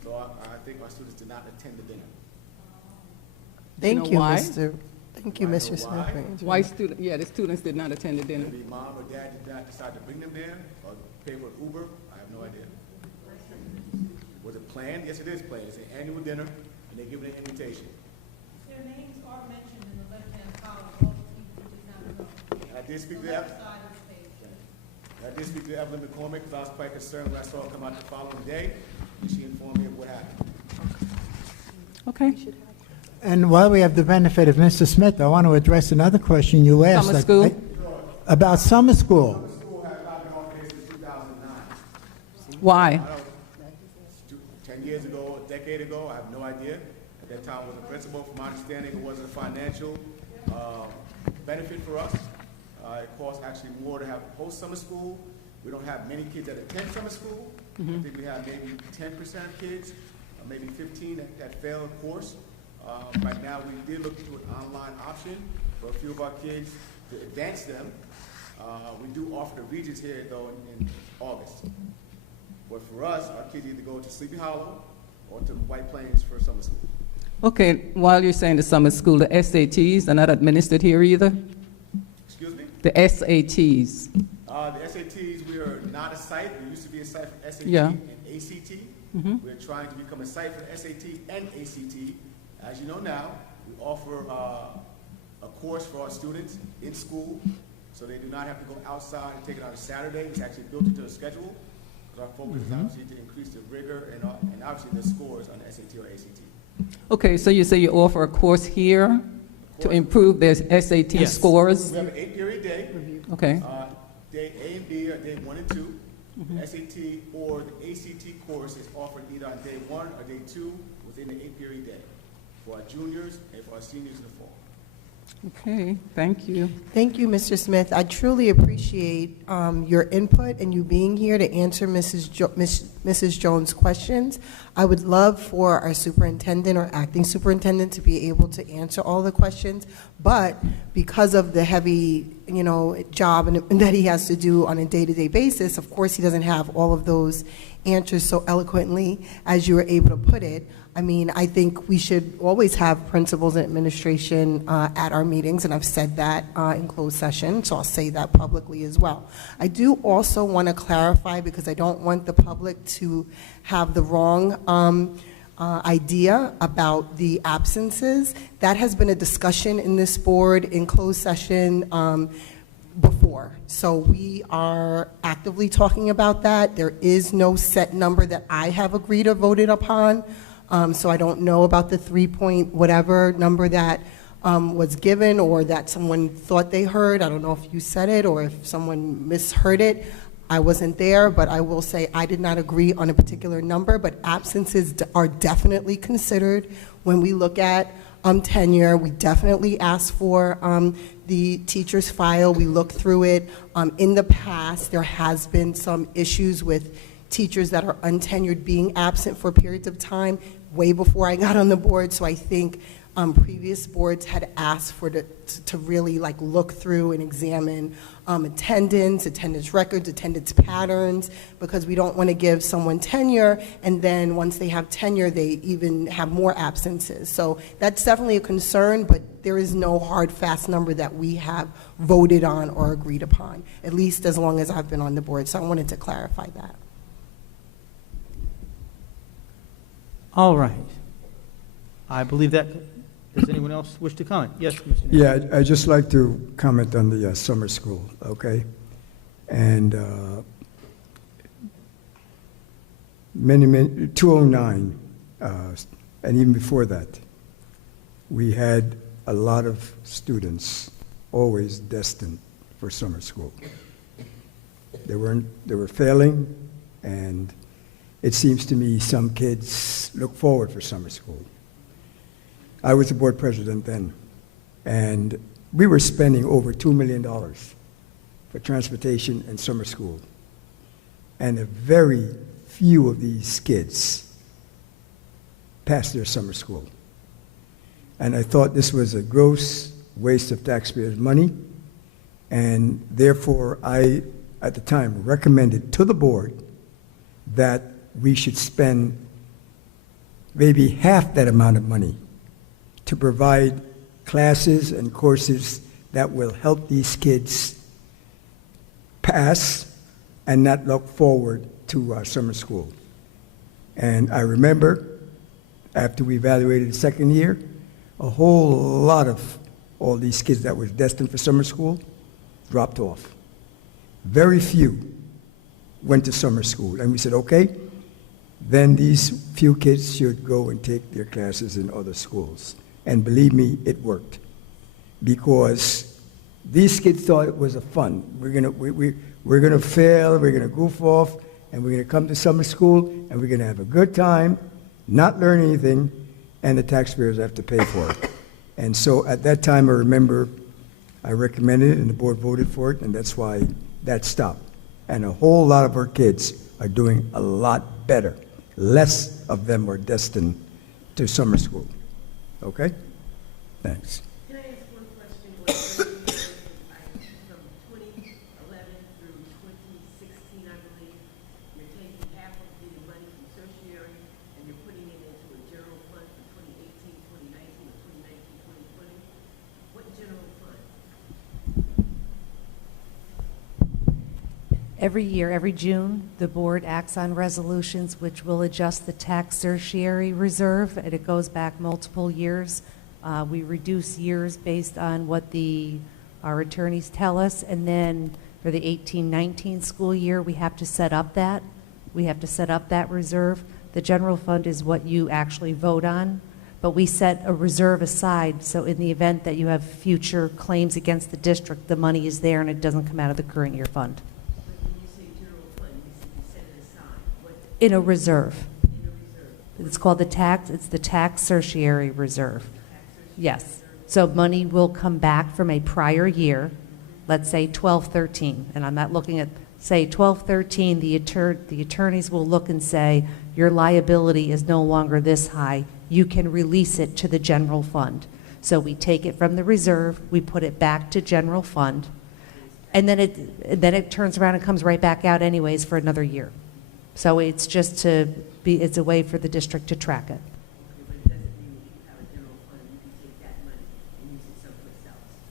So I think my students did not attend the dinner. Thank you, why? Thank you, Mr. Smith. Why the students did not attend the dinner? Maybe mom or dad did not decide to bring them there or pay for Uber. I have no idea. Was it planned? Yes, it is planned. It's an annual dinner, and they give it an invitation. Their names are mentioned in the left-hand column. All the people who did not know. I did speak to Evelyn McCormick because I was quite concerned when I saw her come out the following day, and she informed me of what happened. Okay. And while we have the benefit of Mr. Smith, I want to address another question you asked. Summer school? About summer school. Summer school has not been on here since 2009. Why? 10 years ago, a decade ago, I have no idea. At that time, I was a principal. From my understanding, it wasn't a financial benefit for us. It costs actually more to have post summer school. We don't have many kids that attend summer school. Mm-hmm. I think we have maybe 10% of kids, maybe 15 that fail a course. Right now, we did look into an online option for a few of our kids to advance them. We do offer the Regents here, though, in August. But for us, our kids either go to Sleepy Hollow or to White Plains for summer school. Okay, while you're saying the summer school, the SATs are not administered here either? Excuse me? The SATs. The SATs, we are not a site. We used to be a site for SAT Yeah. and ACT. Mm-hmm. We're trying to become a site for SAT and ACT. As you know now, we offer a course for our students in school, so they do not have to go outside and take it on a Saturday. It's actually built into the schedule, because our focus is obviously to increase the rigor and obviously the scores on the SAT or ACT. Okay, so you say you offer a course here to improve their SAT scores? We have an 8-period day. Okay. Day A and B are day 1 and 2. SAT or the ACT course is offered either on day 1 or day 2 within the 8-period day for our juniors and for our seniors in the fall. Okay, thank you. Thank you, Mr. Smith. I truly appreciate your input and you being here to answer Mrs. Jones' questions. I would love for our superintendent or acting superintendent to be able to answer all the questions, but because of the heavy, job and that he has to do on a day-to-day basis, of course he doesn't have all of those answers so eloquently as you were able to put it. I mean, I think we should always have principals and administration at our meetings, and I've said that in closed session, so I'll say that publicly as well. I do also want to clarify, because I don't want the public to have the wrong idea about the absences. That has been a discussion in this board in closed session before. So we are actively talking about that. There is no set number that I have agreed or voted upon. So I don't know about the 3-point whatever number that was given or that someone thought they heard. I don't know if you said it or if someone misheard it. I wasn't there, but I will say I did not agree on a particular number, but absences are definitely considered when we look at tenure. We definitely ask for the teacher's file. We look through it. In the past, there has been some issues with teachers that are untenured being absent for periods of time way before I got on the board, so I think previous boards had asked for to really look through and examine attendance records, attendance patterns, because we don't want to give someone tenure and then once they have tenure they even have more absences. So that's definitely a concern, but there is no hard fast number that we have voted on or agreed upon, at least as long as I've been on the board, so I wanted to clarify that. All right. I believe that. Does anyone else wish to comment? Yes, Mr. Yeah, I'd just like to comment on the summer school, okay? And many 2009, and even before that, we had a lot of students always destined for summer school. They were failing, and it seems to me some kids look forward for summer school. I was the board president then, and we were spending over $2 million for transportation and summer school. And a very few of these kids passed their summer school. And I thought this was a gross waste of taxpayers' money, and therefore I, at the time, recommended to the board that we should spend maybe half that amount of money to provide classes and courses that will help these kids pass and not look forward to summer school. And I remember, after we evaluated the second year, a whole lot of all these kids that were destined for summer school dropped off. Very few went to summer school. And we said, okay, then these few kids should go and take their classes in other schools. And believe me, it worked. Because these kids thought it was a fun. We're gonna fail, we're gonna goof off, and we're gonna come to summer school, and we're gonna have a good time, not learn anything, and the taxpayers have to pay for it. And so at that time, I remember I recommended it, and the board voted for it, and that's why that stopped. And a whole lot of our kids are doing a lot better. Less of them are destined to summer school. Okay? Thanks. Can I ask one question? From 2011 through 2016, I believe, you're taking half of the money from tertiary and you're putting it into a general fund for 2018, 2019, or 2019, 2020. What general fund? Every year, every June, the board acts on resolutions which will adjust the tax tertiary reserve, and it goes back multiple years. We reduce years based on what our attorneys tell us, and then for the 18-19 school year, we have to set up that. We have to set up that reserve. The general fund is what you actually vote on, but we set a reserve aside, so in the event that you have future claims against the district, the money is there and it doesn't come out of the current year fund. In a reserve. It's called the tax tertiary reserve. Yes. So money will come back from a prior year, let's say 12-13, and I'm not looking at, say 12-13, the attorneys will look and say, your liability is no longer this high, you can release it to the general fund. So we take it from the reserve, we put it back to general fund, and then it turns around and comes right back out anyways for another year. So it's just it's a way for the district to track it.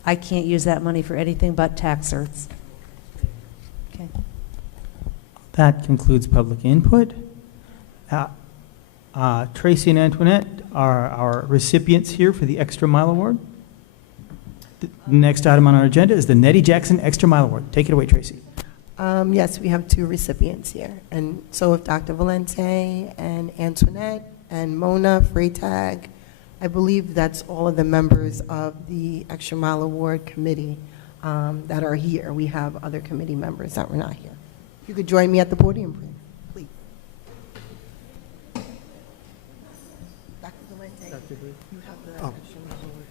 I can't use that money for anything but tax certs. Okay. That concludes public input. Tracy and Antoinette are our recipients here for the Extra Mile Award. The next item on our agenda is the Nettie Jackson Extra Mile Award. Take it away, Tracy. Yes, we have two recipients here. And so if Dr. Valente and Antoinette and Mona Freytag, I believe that's all of the members of the Extra Mile Award Committee that are here. We have other committee members that were not here. If you could join me at the podium, please. Dr. Valente, you have the Extra Mile Award.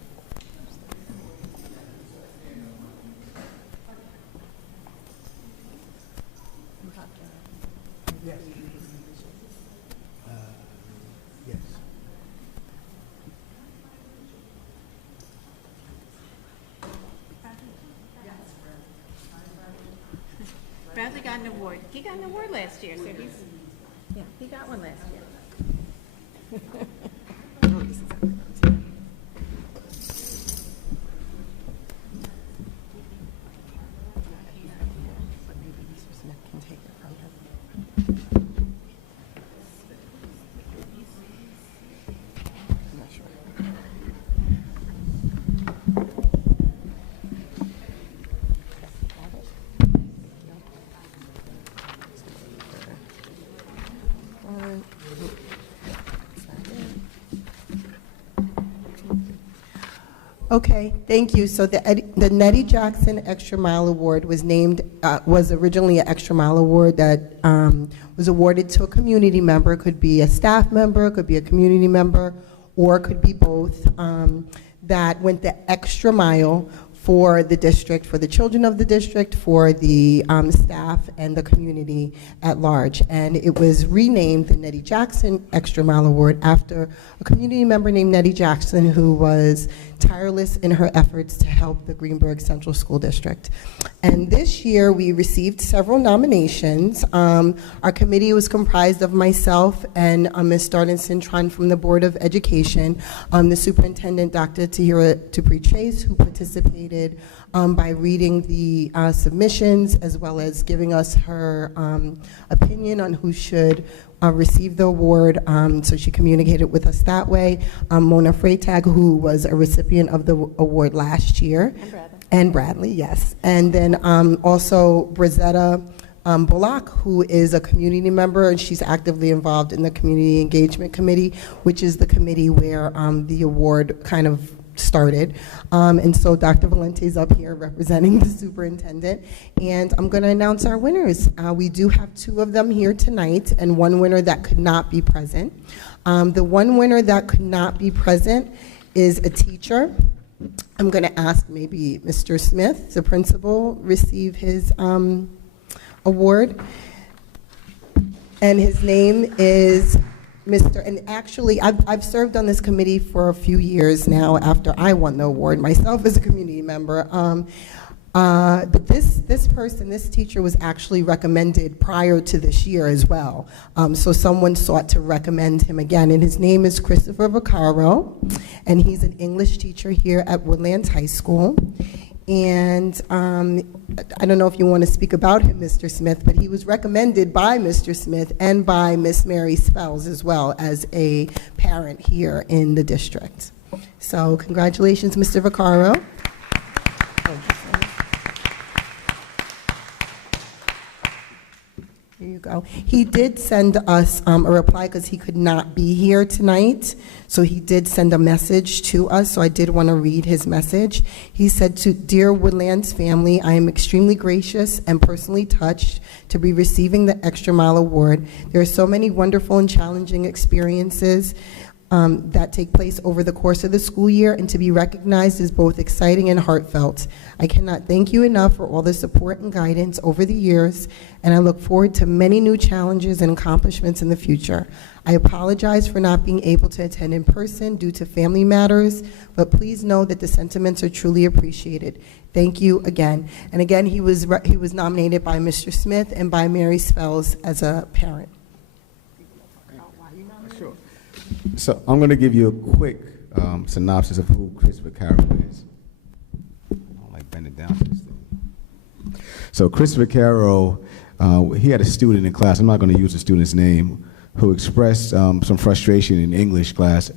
Yes. Yes. Bradley got an award. He got an award last year, so he got one last year. Okay, thank you. So the Nettie Jackson Extra Mile Award was was originally an Extra Mile Award that was awarded to a community member. It could be a staff member, it could be a community member, or it could be both, that went the extra mile for the district, for the children of the district, for the staff and the community at large. And it was renamed the Nettie Jackson Extra Mile Award after a community member named Nettie Jackson, who was tireless in her efforts to help the Greenburgh Central School District. And this year we received several nominations. Our committee was comprised of myself and Ms. Darden Cintron from the Board of Education, the superintendent, Dr. Tahira Tupri-Chase, who participated by reading the submissions as well as giving us her opinion on who should receive the award, so she communicated with us that way. Mona Freytag, who was a recipient of the award last year. And Bradley, yes. And then also Brazetta Bullock, who is a community member, and she's actively involved in the Community Engagement Committee, which is the committee where the award kind of started. And so Dr. Valente is up here representing the superintendent, and I'm going to announce our winners. We do have 2 of them here tonight, and 1 winner that could not be present. The 1 winner that could not be present is a teacher. I'm going to ask maybe Mr. Smith, the principal, receive his award. And his name is and actually, I've served on this committee for a few years now after I won the award myself as a community member. But this person, this teacher, was actually recommended prior to this year as well. So someone sought to recommend him again, and his name is Christopher Vaccaro, and he's an English teacher here at Woodlands High School. And I don't know if you want to speak about him, Mr. Smith, but he was recommended by Mr. Smith and by Miss Mary Spells as well as a parent here in the district. So congratulations, Mr. Vaccaro. Here you go. He did send us a reply because he could not be here tonight. So he did send a message to us, so I did want to read his message. He said, "To dear Woodlands family, I am extremely gracious and personally touched to be receiving the Extra Mile Award. There are so many wonderful and challenging experiences that take place over the course of the school year, and to be recognized is both exciting and heartfelt. I cannot thank you enough for all the support and guidance over the years, and I look forward to many new challenges and accomplishments in the future. I apologize for not being able to attend in person due to family matters, but please know that the sentiments are truly appreciated. Thank you again." And again, he was nominated by Mr. Smith and by Mary Spells as a parent. Sure. So I'm going to give you a quick synopsis of who Chris Vaccaro is. I don't like bending down to this thing. So Chris Vaccaro, he had a student in class, I'm not going to use the student's name, who expressed some frustration in English class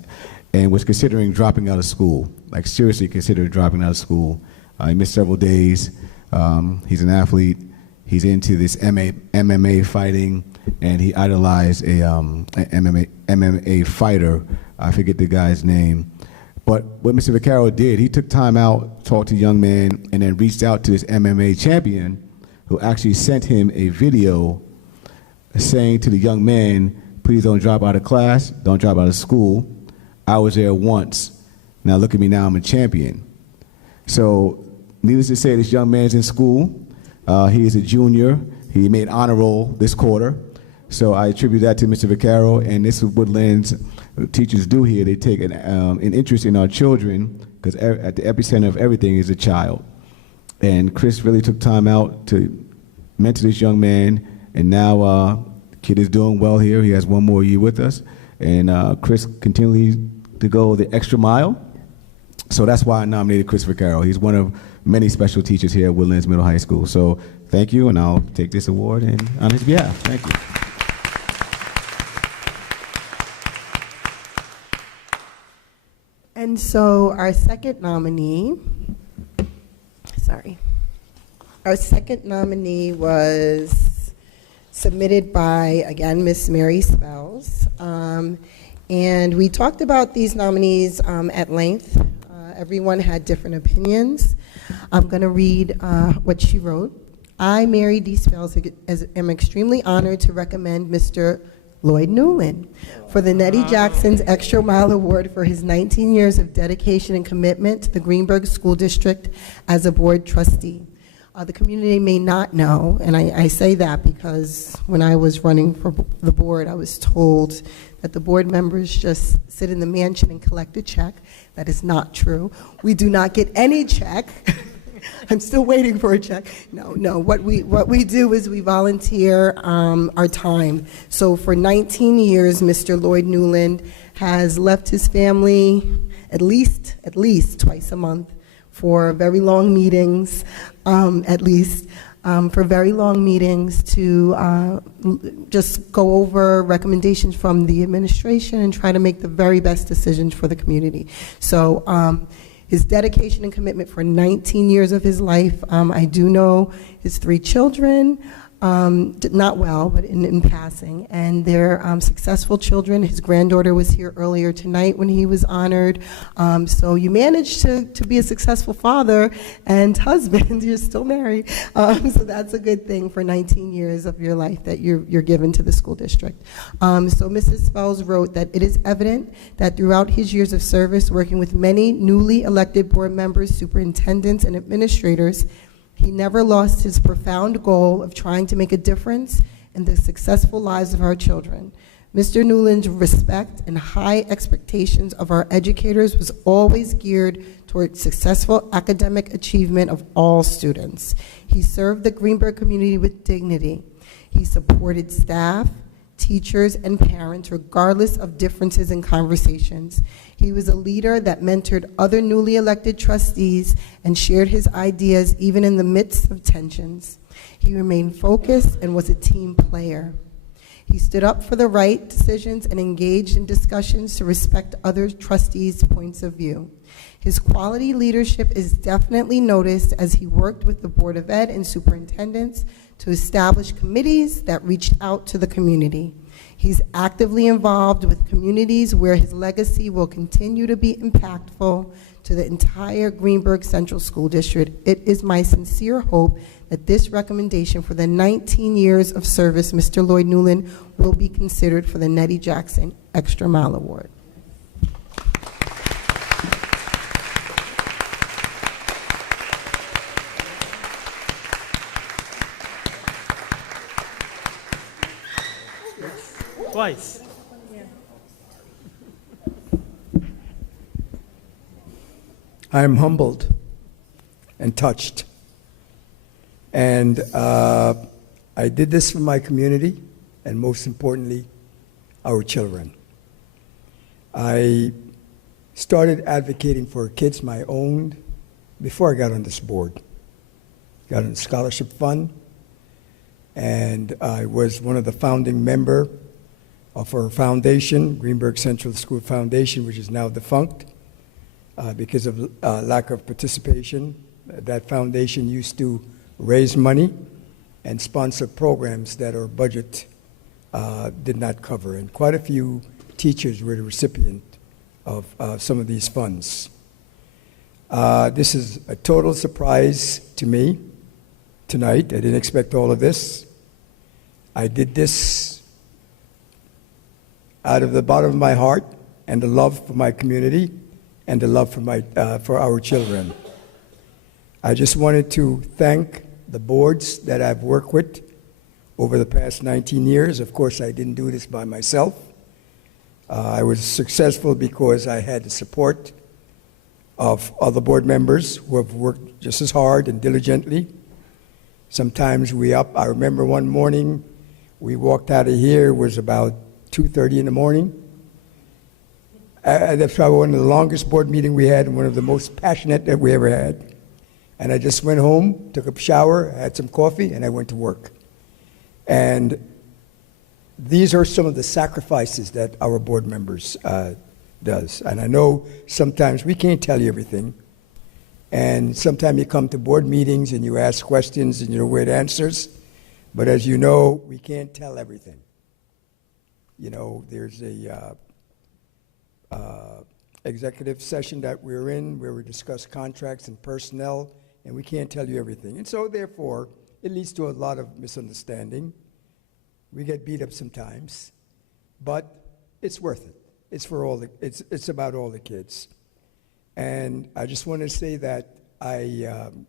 and was considering dropping out of school, like seriously considered dropping out of school. He missed several days. He's an athlete. He's into this MMA fighting, and he idolized a MMA fighter. I forget the guy's name. But what Mr. Vaccaro did, he took time out, talked to young man, and then reached out to this MMA champion who actually sent him a video saying to the young man, "Please don't drop out of class, don't drop out of school. I was there once. Now look at me now, I'm a champion." So needless to say, this young man's in school. He is a junior. He made honor roll this quarter. So I attribute that to Mr. Vaccaro, and this is what Woodlands teachers do here. They take an interest in our children, because at the epicenter of everything is a child. And Chris really took time out to mentor this young man, and now kid is doing well here. He has 1 more year with us, and Chris continues to go the extra mile. So that's why I nominated Chris Vaccaro. He's one of many special teachers here at Woodlands Middle High School. So thank you, and I'll take this award on his behalf. Thank you. And so our second nominee was submitted by, again, Miss Mary Spells. And we talked about these nominees at length Everyone had different opinions. I'm going to read what she wrote. I, Mary D. Spells, am extremely honored to recommend Mr. Lloyd Newland for the Nettie Jackson's Extra Mile Award for his 19 years of dedication and commitment to the Greenburgh School District as a board trustee. The community may not know, and I say that because when I was running for the board, I was told that the board members just sit in the mansion and collect a check. That is not true. We do not get any check. I'm still waiting for a check. No. What we do is we volunteer our time. So for 19 years, Mr. Lloyd Newland has left his family at least twice a month for very long meetings, for very long meetings to just go over recommendations from the administration and try to make the very best decisions for the community. So his dedication and commitment for 19 years of his life. I do know his 3 children, not well, but in passing, and they're successful children. His granddaughter was here earlier tonight when he was honored. So you managed to be a successful father and husband. You're still married. So that's a good thing for 19 years of your life that you're given to the school district. So Mrs. Spells wrote that it is evident that throughout his years of service, working with many newly elected board members, superintendents, and administrators, he never lost his profound goal of trying to make a difference in the successful lives of our children. Mr. Newland's respect and high expectations of our educators was always geared toward successful academic achievement of all students. He served the Greenburgh community with dignity. He supported staff, teachers, and parents regardless of differences in conversations. He was a leader that mentored other newly elected trustees and shared his ideas even in the midst of tensions. He remained focused and was a team player. He stood up for the right decisions and engaged in discussions to respect other trustees' points of view. His quality leadership is definitely noticed as he worked with the Board of Ed and superintendents to establish committees that reached out to the community. He's actively involved with communities where his legacy will continue to be impactful to the entire Greenburgh Central School District. It is my sincere hope that this recommendation for the 19 years of service, Mr. Lloyd Newland, will be considered for the Nettie Jackson Extra Mile Award. Twice. I am humbled and touched. And I did this for my community, and most importantly, our children. I started advocating for kids my own before I got on this board. Got on the scholarship fund, and I was one of the founding member of our foundation, Greenburgh Central School Foundation, which is now defunct because of lack of participation. That foundation used to raise money and sponsor programs that our budget did not cover, and quite a few teachers were the recipient of some of these funds. This is a total surprise to me tonight. I didn't expect all of this. I did this out of the bottom of my heart and the love for my community and the love for our children. I just wanted to thank the boards that I've worked with over the past 19 years. Of course, I didn't do this by myself. I was successful because I had the support of other board members who have worked just as hard and diligently. Sometimes I remember one morning, we walked out of here, it was about 2:30 in the morning. That's probably one of the longest board meetings we had and one of the most passionate that we ever had. And I just went home, took a shower, had some coffee, and I went to work. And these are some of the sacrifices that our board members does. And I know sometimes we can't tell you everything. And sometimes you come to board meetings and you ask questions and you don't get answers. But as you know, we can't tell everything. You know, there's executive session that we're in where we discuss contracts and personnel, and we can't tell you everything. And so, therefore, it leads to a lot of misunderstanding. We get beat up sometimes, but it's worth it. It's for all it's about all the kids. And I just want to say that I'm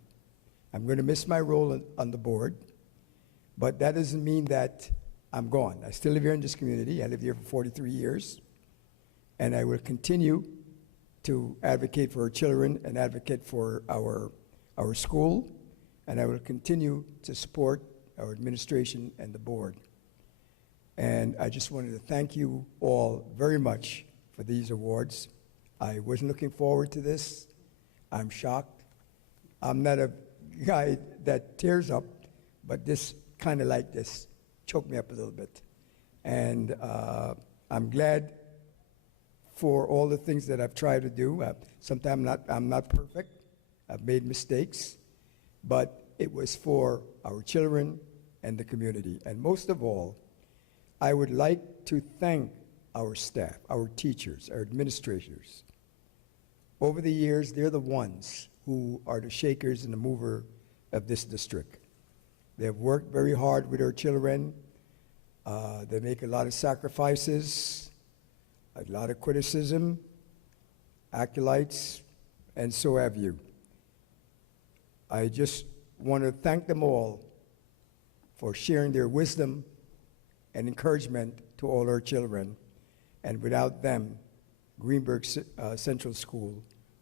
going to miss my role on the board, but that doesn't mean that I'm gone. I still live here in this community. I lived here for 43 years, and I will continue to advocate for our children and advocate for our school, and I will continue to support our administration and the board. And I just wanted to thank you all very much for these awards. I wasn't looking forward to this. I'm shocked. I'm not a guy that tears up, but this kind of like this choked me up a little bit. And I'm glad for all the things that I've tried to do. Sometimes I'm not perfect. I've made mistakes, but it was for our children and the community. And most of all, I would like to thank our staff, our teachers, our administrators. Over the years, they're the ones who are the shakers and the mover of this district. They've worked very hard with our children. They make a lot of sacrifices, a lot of criticism, acolytes, and so have you. I just want to thank them all for sharing their wisdom and encouragement to all our children. And without them, Greenburgh Central School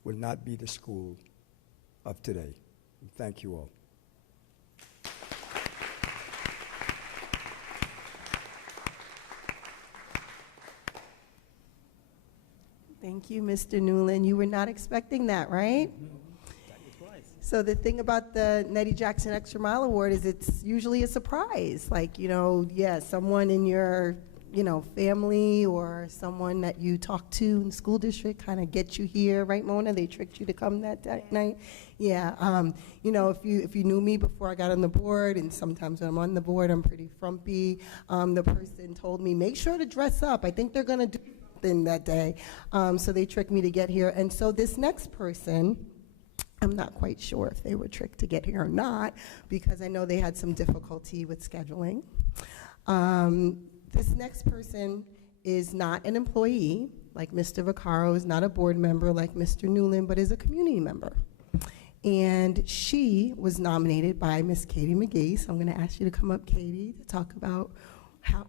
will not be the school of today. And thank you all. Thank you, Mr. Newland. You were not expecting that, right? So the thing about the Nettie Jackson Extra Mile Award is it's usually a surprise. Like, someone in your, family or someone that you talk to in the school district kind of gets you here, right, Mona? They tricked you to come that night. Yeah. If you knew me before I got on the board, and sometimes when I'm on the board, I'm pretty frumpy. The person told me, make sure to dress up. I think they're going to do something that day. So they tricked me to get here. And so this next person, I'm not quite sure if they were tricked to get here or not, because I know they had some difficulty with scheduling. This next person is not an employee, like Mr. Vaccaro, is not a board member like Mr. Newland, but is a community member. And she was nominated by Miss Katie McGee, so I'm going to ask you to come up, Katie, to talk about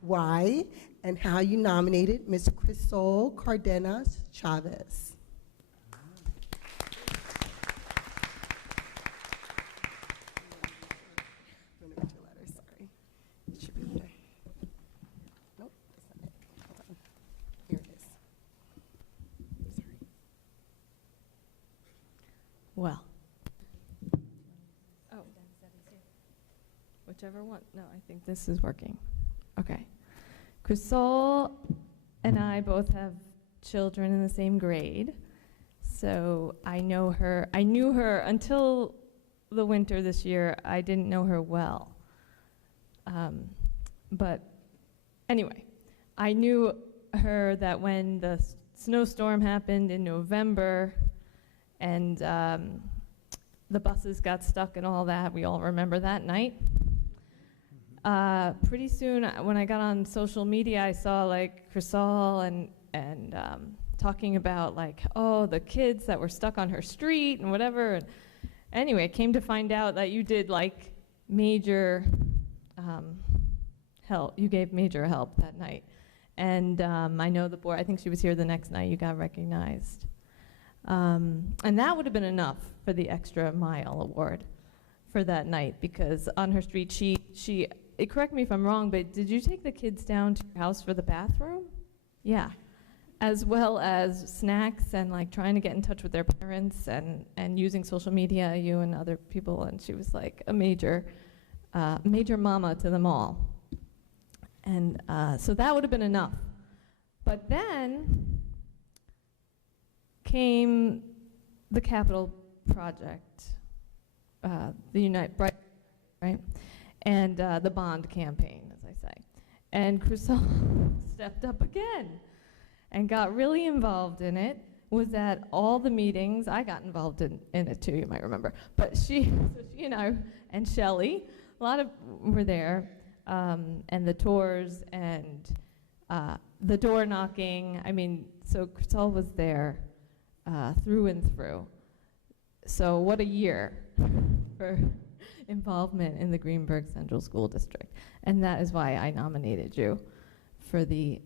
why and how you nominated Miss Crisol Cardenas Chavez. Well, whichever one. No, I think this is working. Okay. Crisol and I both have children in the same grade, so I know her. I knew her until the winter this year. I didn't know her well. But anyway, I knew her that when the snowstorm happened in November, and the buses got stuck and all that. We all remember that night. Pretty soon, when I got on social media, I saw Crisol and talking about the kids that were stuck on her street and whatever. And anyway, I came to find out that you did major help. You gave major help that night. And I know the board. I think she was here the next night. You got recognized. And that would have been enough for the Extra Mile Award for that night, because on her street, she correct me if I'm wrong, but did you take the kids down to your house for the bathroom? Yeah. As well as snacks and trying to get in touch with their parents and using social media, you and other people, and she was a major mama to them all. And so that would have been enough. But then came the Capital Project, the Unite Bright, right? And the bond campaign, as I say. And Crisol stepped up again and got really involved in it was at all the meetings. I got involved in it too, you might remember. But she and I and Shelley, a lot of were there, and the tours and the door knocking. I mean, so Cristal was there through and through. So what a year for involvement in the Greenburgh Central School District. And that is why I nominated you for the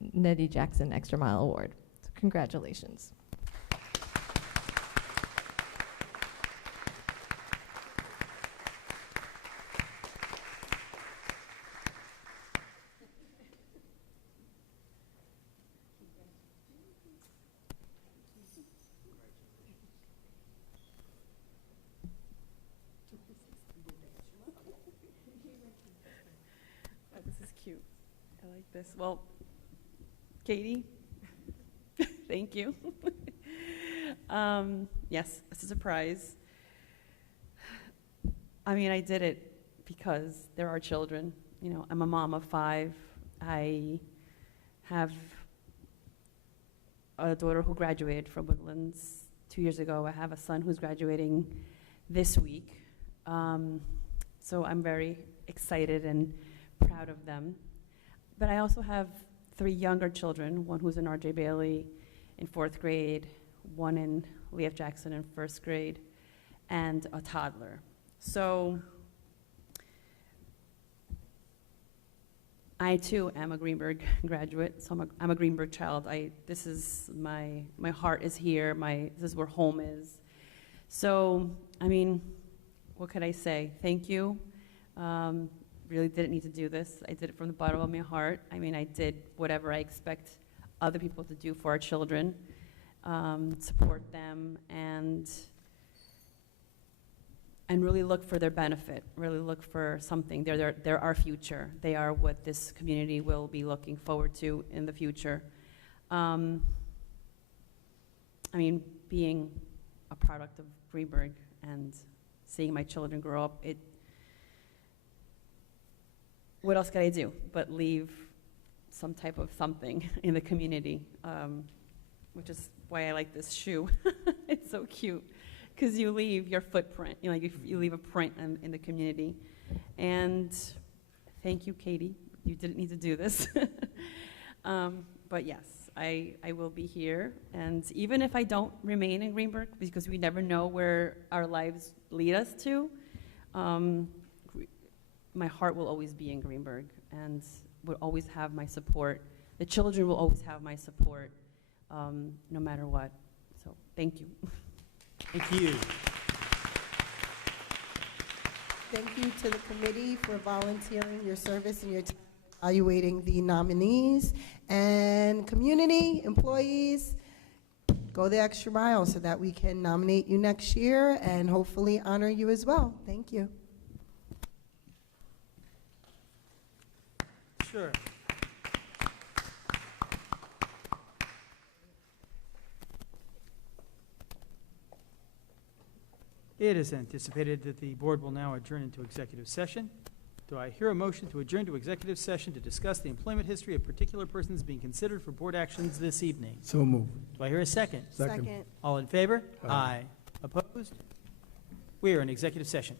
Nettie Jackson Extra Mile Award. So congratulations. Oh, this is cute. I like this. Well, Katie, thank you. Yes, it's a surprise. I mean, I did it because there are children. You know, I'm a mom of 5. I have a daughter who graduated from Woodlands 2 years ago. I have a son who's graduating this week. So I'm very excited and proud of them. But I also have 3 younger children, one who's in R.J. Bailey in 4th grade, one in Lee F. Jackson in 1st grade, and a toddler. So I too am a Greenburgh graduate, so I'm a Greenburgh child. This is my heart is here, this is where home is. So, I mean, what could I say? Thank you. Really didn't need to do this. I did it from the bottom of my heart. I mean, I did whatever I expect other people to do for our children, support them, and really look for their benefit, really look for something. They're our future. They are what this community will be looking forward to in the future. I mean, being a product of Greenburgh and seeing my children grow up, what else could I do but leave some type of something in the community, which is why I like this shoe. It's so cute because you leave your footprint, you leave a print in the community. And thank you, Katie. You didn't need to do this. But yes, I will be here. And even if I don't remain in Greenburgh, because we never know where our lives lead us to, my heart will always be in Greenburgh and will always have my support. The children will always have my support, no matter what. So thank you. Thank you. Thank you to the committee for volunteering your service and your time evaluating the nominees. And community, employees, go the extra mile so that we can nominate you next year and hopefully honor you as well. Thank you. Sure. It is anticipated that the board will now adjourn into executive session. Do I hear a motion to adjourn to executive session to discuss the employment history of particular persons being considered for board actions this evening? So moved. Do I hear a second? Second. All in favor? Aye. Opposed? We are in executive session.